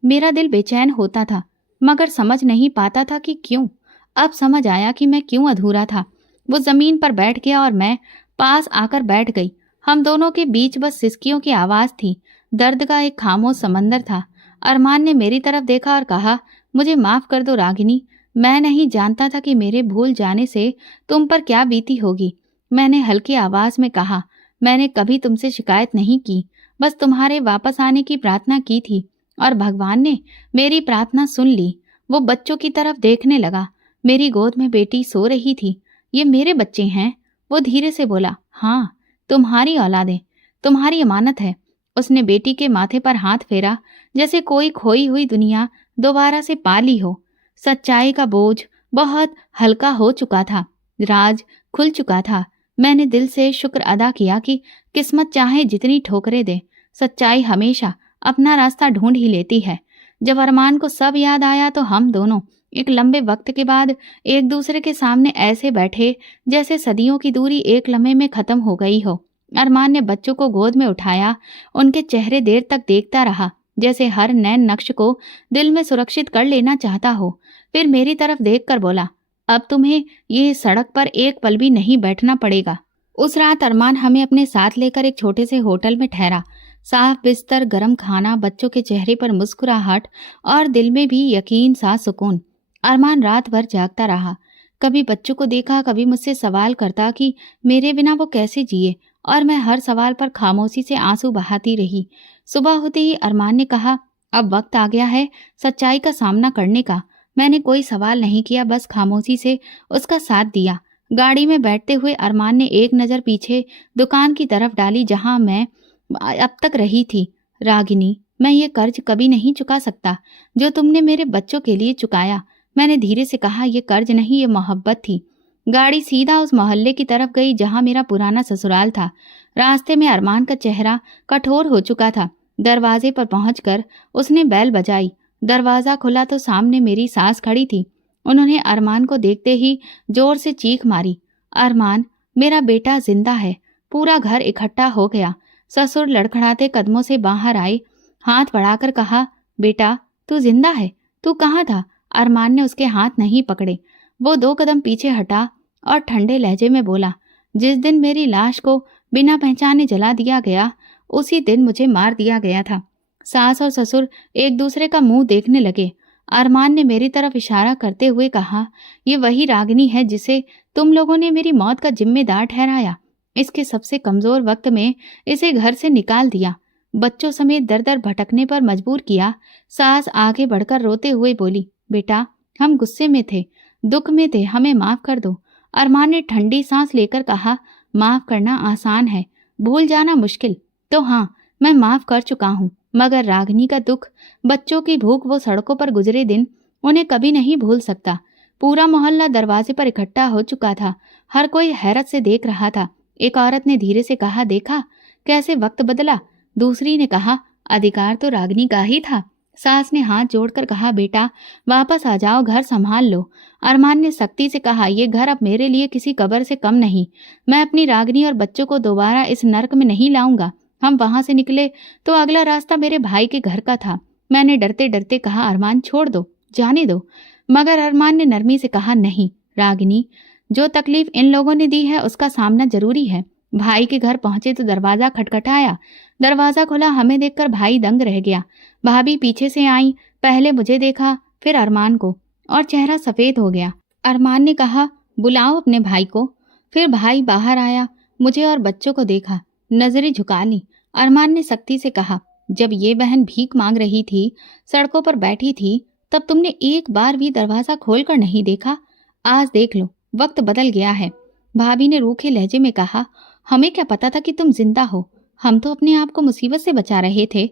मेरा दिल बेचैन होता था, मगर समझ नहीं पाता था कि क्यों। अब समझ आया कि मैं क्यों अधूरा था। वो जमीन पर बैठ गया और मैं पास आकर बैठ गई। हम दोनों के बीच बस सिसकियों की आवाज थी। दर्द का एक खामोश समंदर था। अरमान ने मेरी तरफ देखा और कहा, मुझे माफ कर दो रागिनी, मैं नहीं जानता था कि मेरे भूल जाने से तुम पर क्या बीती होगी। मैंने हल्की आवाज में कहा, मैंने कभी तुमसे शिकायत नहीं की, बस तुम्हारे वापस आने की प्रार्थना की थी और भगवान ने मेरी प्रार्थना सुन ली। वो बच्चों की तरफ देखने लगा। मेरी गोद में बेटी सो रही थी। ये मेरे बच्चे हैं? वो धीरे से बोला, हाँ, तुम्हारी औलादें, तुम्हारी अमानत है। उसने बेटी के माथे पर हाथ फेरा, जैसे कोई खोई हुई दुनिया दोबारा से पा ली हो। सच्चाई का बोझ बहुत हल्का हो चुका था। राज खुल चुका था। मैंने दिल से शुक्र अदा किया कि किस्मत चाहे जितनी ठोकरें दे, सच्चाई हमेशा अपना रास्ता ढूंढ ही लेती है। जब अरमान को सब याद आया तो हम दोनों एक लंबे वक्त के बाद एक दूसरे के सामने ऐसे बैठे जैसे सदियों की दूरी एक लम्हे में खत्म हो गई हो। अरमान ने बच्चों को गोद में उठाया, उनके चेहरे देर तक देखता रहा, जैसे हर नैन नक्श को दिल में सुरक्षित कर लेना चाहता हो। फिर मेरी तरफ देखकर बोला, अब तुम्हें ये सड़क पर एक पल भी नहीं बैठना पड़ेगा। उस रात अरमान हमें अपने साथ लेकर एक छोटे से होटल में ठहरा। साफ बिस्तर, गरम खाना, बच्चों के चेहरे पर मुस्कुराहट और दिल में भी यकीन सा सुकून। अरमान रात भर जागता रहा। कभी बच्चों को देखा, कभी मुझसे सवाल करता कि मेरे बिना वो कैसे जिए, और मैं हर सवाल पर खामोशी से आंसू बहाती रही। सुबह होते ही अरमान ने कहा, अब वक्त आ गया है सच्चाई का सामना करने का। मैंने कोई सवाल नहीं किया, बस खामोशी से उसका साथ दिया। गाड़ी में बैठते हुए अरमान ने एक नज़र पीछे दुकान की तरफ डाली जहां मैं अब तक रही थी। रागिनी, मैं ये कर्ज कभी नहीं चुका सकता जो तुमने मेरे बच्चों के लिए चुकाया। मैंने धीरे से कहा, ये कर्ज नहीं, ये मोहब्बत थी। गाड़ी सीधा उस मोहल्ले की तरफ गई जहां मेरा पुराना ससुराल था। रास्ते में अरमान का चेहरा कठोर हो चुका था। दरवाजे पर पहुंचकर उसने बैल बजाई। दरवाजा खुला तो सामने मेरी सास खड़ी थी। उन्होंने अरमान को देखते ही जोर से चीख मारी, अरमान, मेरा बेटा जिंदा है। पूरा घर इकट्ठा हो गया। ससुर लड़खड़ाते कदमों से बाहर आए, हाथ बढ़ाकर कहा, बेटा तू जिंदा है, तू कहाँ था? अरमान ने उसके हाथ नहीं पकड़े। वो 2 कदम पीछे हटा और ठंडे लहजे में बोला, जिस दिन मेरी लाश को बिना पहचाने जला दिया गया, उसी दिन मुझे मार दिया गया था। सास और ससुर एक दूसरे का मुंह देखने लगे। अरमान ने मेरी तरफ इशारा करते हुए कहा, ये वही रागिनी है जिसे तुम लोगों ने मेरी मौत का जिम्मेदार ठहराया। इसके सबसे कमजोर वक्त में इसे घर से निकाल दिया, बच्चों समेत दर दर भटकने पर मजबूर किया। सास आगे बढ़कर रोते हुए बोली, बेटा हम गुस्से में थे, दुख में थे, हमें माफ कर दो। अरमान ने ठंडी सांस लेकर कहा, माफ करना आसान है, भूल जाना मुश्किल। तो हाँ, मैं माफ कर चुका हूँ, मगर रागिनी का दुख, बच्चों की भूख, वो सड़कों पर गुजरे दिन, उन्हें कभी नहीं भूल सकता। पूरा मोहल्ला दरवाजे पर इकट्ठा हो चुका था। हर कोई हैरत से देख रहा था। एक औरत ने धीरे से कहा, देखा कैसे वक्त बदला। दूसरी ने कहा, अधिकार तो रागिनी का ही था। सास ने हाथ जोड़कर कहा, बेटा वापस आ जाओ, घर संभाल लो। अरमान ने सख्ती से कहा, ये घर अब मेरे लिए किसी कब्र से कम नहीं। मैं अपनी रागिनी और बच्चों को दोबारा इस नर्क में नहीं लाऊंगा। हम वहां से निकले तो अगला रास्ता मेरे भाई के घर का था। मैंने डरते डरते कहा, अरमान छोड़ दो, जाने दो। मगर अरमान ने नरमी से कहा, नहीं रागिनी, जो तकलीफ इन लोगों ने दी है उसका सामना जरूरी है। भाई के घर पहुंचे तो दरवाजा खटखटाया। दरवाजा खुला, हमें देखकर भाई दंग रह गया। भाभी पीछे से आई, पहले मुझे देखा फिर अरमान को, और चेहरा सफेद हो गया। अरमान ने कहा, बुलाओ अपने भाई को। फिर भाई बाहर आया, मुझे और बच्चों को देखा, नजरें झुका ली। अरमान ने सख्ती से कहा, जब ये बहन भीख मांग रही थी, सड़कों पर बैठी थी, तब तुमने एक बार भी दरवाजा खोलकर नहीं देखा। आज देख लो, वक्त बदल गया है। भाभी ने रूखे लहजे में कहा, हमें क्या पता था कि तुम जिंदा हो। हम तो अपने आप को मुसीबत से बचा रहे थे।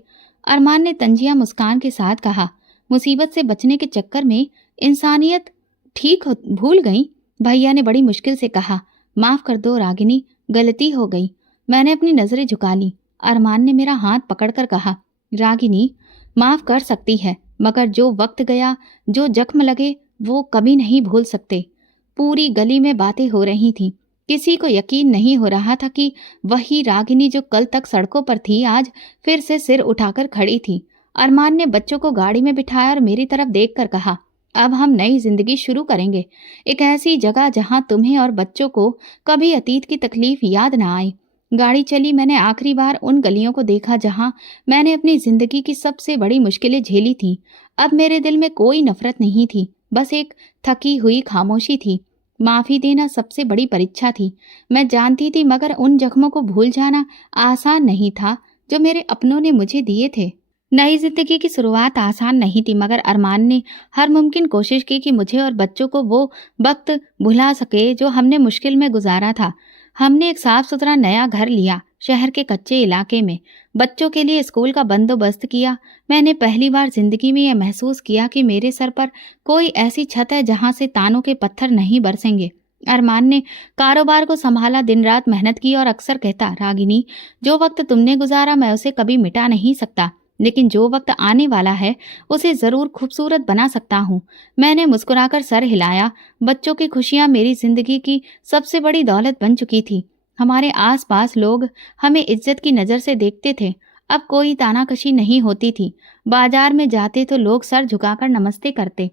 अरमान ने तंजिया मुस्कान के साथ कहा, मुसीबत से बचने के चक्कर में इंसानियत भूल गई। भैया ने बड़ी मुश्किल से कहा, माफ कर दो रागिनी, गलती हो गई। मैंने अपनी नजरें झुका ली। अरमान ने मेरा हाथ पकड़कर कहा, रागिनी माफ कर सकती है, मगर जो वक्त गया, जो जख्म लगे, वो कभी नहीं भूल सकते। पूरी गली में बातें हो रही थीं। किसी को यकीन नहीं हो रहा था कि वही रागिनी जो कल तक सड़कों पर थी, आज फिर से सिर उठाकर खड़ी थी। अरमान ने बच्चों को गाड़ी में बिठाया और मेरी तरफ देखकर कहा, अब हम नई जिंदगी शुरू करेंगे, एक ऐसी जगह जहां तुम्हें और बच्चों को कभी अतीत की तकलीफ याद ना आए। गाड़ी चली। मैंने आखिरी बार उन गलियों को देखा जहां मैंने अपनी जिंदगी की सबसे बड़ी मुश्किलें झेली थी। अब मेरे दिल में कोई नफरत नहीं थी, बस एक थकी हुई खामोशी थी। माफी देना सबसे बड़ी परीक्षा थी, मैं जानती थी, मगर उन जख्मों को भूल जाना आसान नहीं था जो मेरे अपनों ने मुझे दिए थे। नई जिंदगी की शुरुआत आसान नहीं थी, मगर अरमान ने हर मुमकिन कोशिश की कि मुझे और बच्चों को वो वक्त भुला सके जो हमने मुश्किल में गुजारा था। हमने एक साफ सुथरा नया घर लिया, शहर के कच्चे इलाके में। बच्चों के लिए स्कूल का बंदोबस्त किया। मैंने पहली बार जिंदगी में यह महसूस किया कि मेरे सर पर कोई ऐसी छत है जहां से तानों के पत्थर नहीं बरसेंगे। अरमान ने कारोबार को संभाला, दिन रात मेहनत की और अक्सर कहता, रागिनी जो वक्त तुमने गुजारा मैं उसे कभी मिटा नहीं सकता, लेकिन जो वक्त आने वाला है उसे जरूर खूबसूरत बना सकता हूँ। मैंने मुस्कुराकर सर हिलाया। बच्चों की खुशियां मेरी जिंदगी की सबसे बड़ी दौलत बन चुकी थी। हमारे आसपास लोग हमें इज्जत की नज़र से देखते थे। अब कोई तानाकशी नहीं होती थी। बाजार में जाते तो लोग सर झुकाकर नमस्ते करते।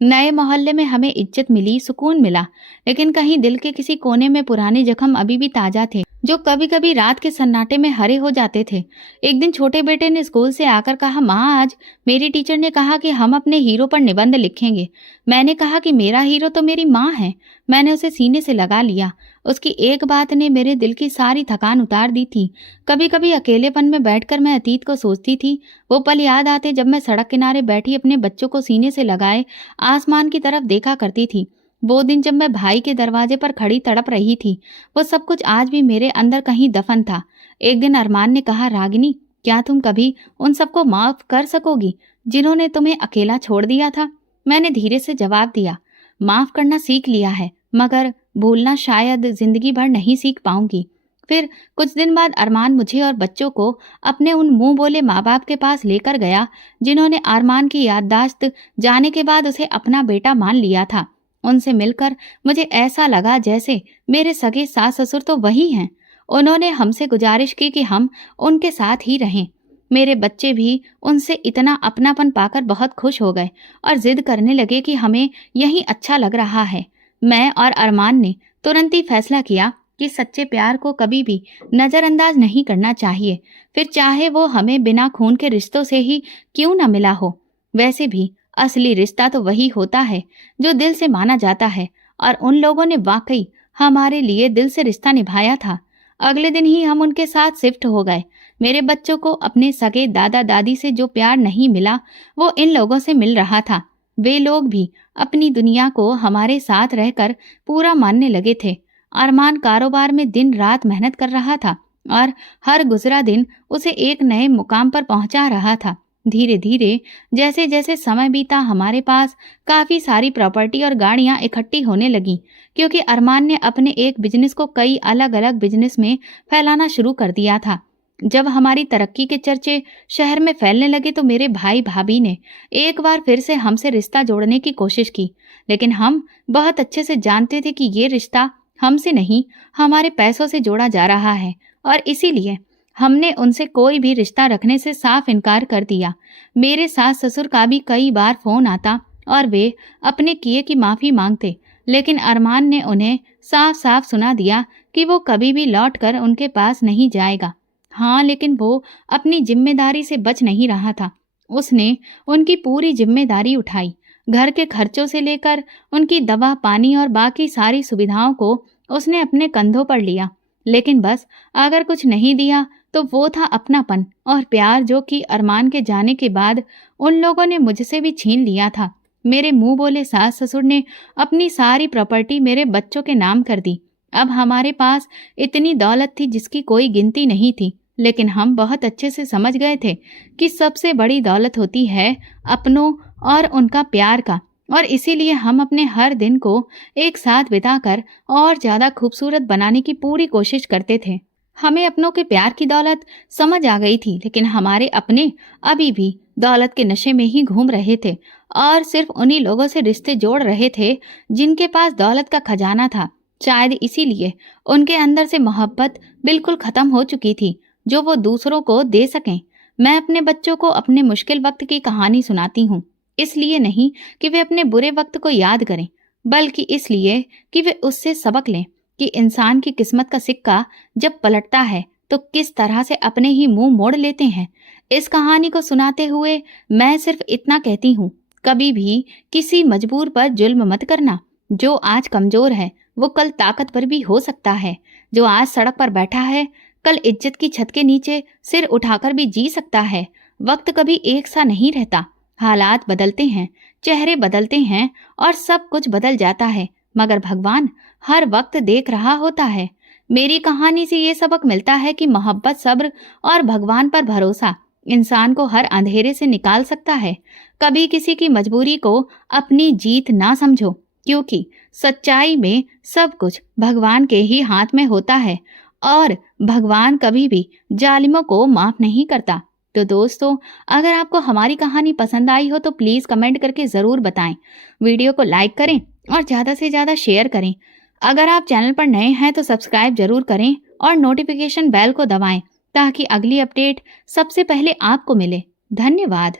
नए मोहल्ले में हमें इज्जत मिली, सुकून मिला, लेकिन कहीं दिल के किसी कोने में पुराने जख्म अभी भी ताजा थे, जो कभी कभी रात के सन्नाटे में हरे हो जाते थे। एक दिन छोटे बेटे ने स्कूल से आकर कहा, माँ आज मेरी टीचर ने कहा कि हम अपने हीरो पर निबंध लिखेंगे। मैंने कहा कि मेरा हीरो तो मेरी माँ है। मैंने उसे सीने से लगा लिया। उसकी एक बात ने मेरे दिल की सारी थकान उतार दी थी। कभी कभी अकेलेपन में बैठकर मैं अतीत को सोचती थी। वो पल याद आते जब मैं सड़क किनारे बैठी अपने बच्चों को सीने से लगाए आसमान की तरफ देखा करती थी। वो दिन जब मैं भाई के दरवाजे पर खड़ी तड़प रही थी। वो सब कुछ आज भी मेरे अंदर कहीं दफन था। एक दिन अरमान ने कहा, रागिनी क्या तुम कभी उन सबको माफ कर सकोगी जिन्होंने तुम्हें अकेला छोड़ दिया था? मैंने धीरे से जवाब दिया, माफ करना सीख लिया है, मगर भूलना शायद जिंदगी भर नहीं सीख पाऊंगी। फिर कुछ दिन बाद अरमान मुझे और बच्चों को अपने उन मुंह बोले माँ बाप के पास लेकर गया जिन्होंने अरमान की याददाश्त जाने के बाद उसे अपना बेटा मान लिया था। उनसे मिलकर मुझे ऐसा लगा जैसे मेरे सगे सास ससुर तो वही हैं। उन्होंने हमसे गुजारिश की कि हम उनके साथ ही रहें। मेरे बच्चे भी उनसे इतना अपनापन पाकर बहुत खुश हो गए और जिद करने लगे कि हमें यहीं अच्छा लग रहा है। मैं और अरमान ने तुरंत ही फैसला किया कि सच्चे प्यार को कभी भी नज़रअंदाज नहीं करना चाहिए, फिर चाहे वो हमें बिना खून के रिश्तों से ही क्यों न मिला हो। वैसे भी असली रिश्ता तो वही होता है जो दिल से माना जाता है, और उन लोगों ने वाकई हमारे लिए दिल से रिश्ता निभाया था। अगले दिन ही हम उनके साथ शिफ्ट हो गए। मेरे बच्चों को अपने सगे दादा दादी से जो प्यार नहीं मिला वो इन लोगों से मिल रहा था। वे लोग भी अपनी दुनिया को हमारे साथ रहकर पूरा मानने लगे थे। अरमान कारोबार में दिन रात मेहनत कर रहा था और हर गुजरा दिन उसे एक नए मुकाम पर पहुंचा रहा था। धीरे धीरे जैसे जैसे समय बीता हमारे पास काफी सारी प्रॉपर्टी और गाड़ियां इकट्ठी होने लगी, क्योंकि अरमान ने अपने एक बिजनेस को कई अलग अलग बिजनेस में फैलाना शुरू कर दिया था। जब हमारी तरक्की के चर्चे शहर में फैलने लगे तो मेरे भाई भाभी ने एक बार फिर से हमसे रिश्ता जोड़ने की कोशिश की, लेकिन हम बहुत अच्छे से जानते थे कि ये रिश्ता हमसे नहीं, हमारे पैसों से जोड़ा जा रहा है, और इसीलिए हमने उनसे कोई भी रिश्ता रखने से साफ इनकार कर दिया। मेरे सास ससुर का भी कई बार फोन आता और वे अपने किए की माफी मांगते, लेकिन अरमान ने उन्हें साफ साफ सुना दिया कि वो कभी भी लौट कर उनके पास नहीं जाएगा। हाँ, लेकिन वो अपनी जिम्मेदारी से बच नहीं रहा था। उसने उनकी पूरी जिम्मेदारी उठाई। घर के खर्चों से लेकर उनकी दवा पानी और बाकी सारी सुविधाओं को उसने अपने कंधों पर लिया। लेकिन बस अगर कुछ नहीं दिया तो वो था अपनापन और प्यार, जो कि अरमान के जाने के बाद उन लोगों ने मुझसे भी छीन लिया था। मेरे मुंह बोले सास ससुर ने अपनी सारी प्रॉपर्टी मेरे बच्चों के नाम कर दी। अब हमारे पास इतनी दौलत थी जिसकी कोई गिनती नहीं थी, लेकिन हम बहुत अच्छे से समझ गए थे कि सबसे बड़ी दौलत होती है अपनों और उनका प्यार का, और इसीलिए हम अपने हर दिन को एक साथ बिताकर और ज्यादा खूबसूरत बनाने की पूरी कोशिश करते थे। हमें अपनों के प्यार की दौलत समझ आ गई थी, लेकिन हमारे अपने अभी भी दौलत के नशे में ही घूम रहे थे और सिर्फ उन्हीं लोगों से रिश्ते जोड़ रहे थे जिनके पास दौलत का खजाना था। शायद इसीलिए उनके अंदर से मोहब्बत बिल्कुल खत्म हो चुकी थी जो वो दूसरों को दे सकें। मैं अपने बच्चों को अपने मुश्किल वक्त की कहानी सुनाती हूँ, इसलिए नहीं कि वे अपने बुरे वक्त को याद करें, बल्कि इसलिए कि वे उससे सबक लें कि इंसान की किस्मत का सिक्का जब पलटता है तो किस तरह से अपने ही मुंह मोड़ लेते हैं। इस कहानी को सुनाते हुए मैं सिर्फ इतना कहती हूँ, कभी भी किसी मजबूर पर जुल्म मत करना। जो आज कमजोर है वो कल ताकतवर भी हो सकता है। जो आज सड़क पर बैठा है कल इज्जत की छत के नीचे सिर उठाकर भी जी सकता है। वक्त कभी एक सा नहीं रहता, हालात बदलते हैं, चेहरे बदलते हैं और सब कुछ बदल जाता है, मगर भगवान हर वक्त देख रहा होता है। मेरी कहानी से ये सबक मिलता है कि मोहब्बत, सब्र और भगवान पर भरोसा इंसान को हर अंधेरे से निकाल सकता है। कभी किसी की मजबूरी को अपनी जीत ना समझो, क्योंकि सच्चाई में सब कुछ भगवान के ही हाथ में होता है और भगवान कभी भी जालिमों को माफ नहीं करता। तो दोस्तों, अगर आपको हमारी कहानी पसंद आई हो तो प्लीज कमेंट करके जरूर बताएं। वीडियो को लाइक करें और ज्यादा से ज्यादा शेयर करें। अगर आप चैनल पर नए हैं तो सब्सक्राइब जरूर करें और नोटिफिकेशन बेल को दबाएं ताकि अगली अपडेट सबसे पहले आपको मिले। धन्यवाद।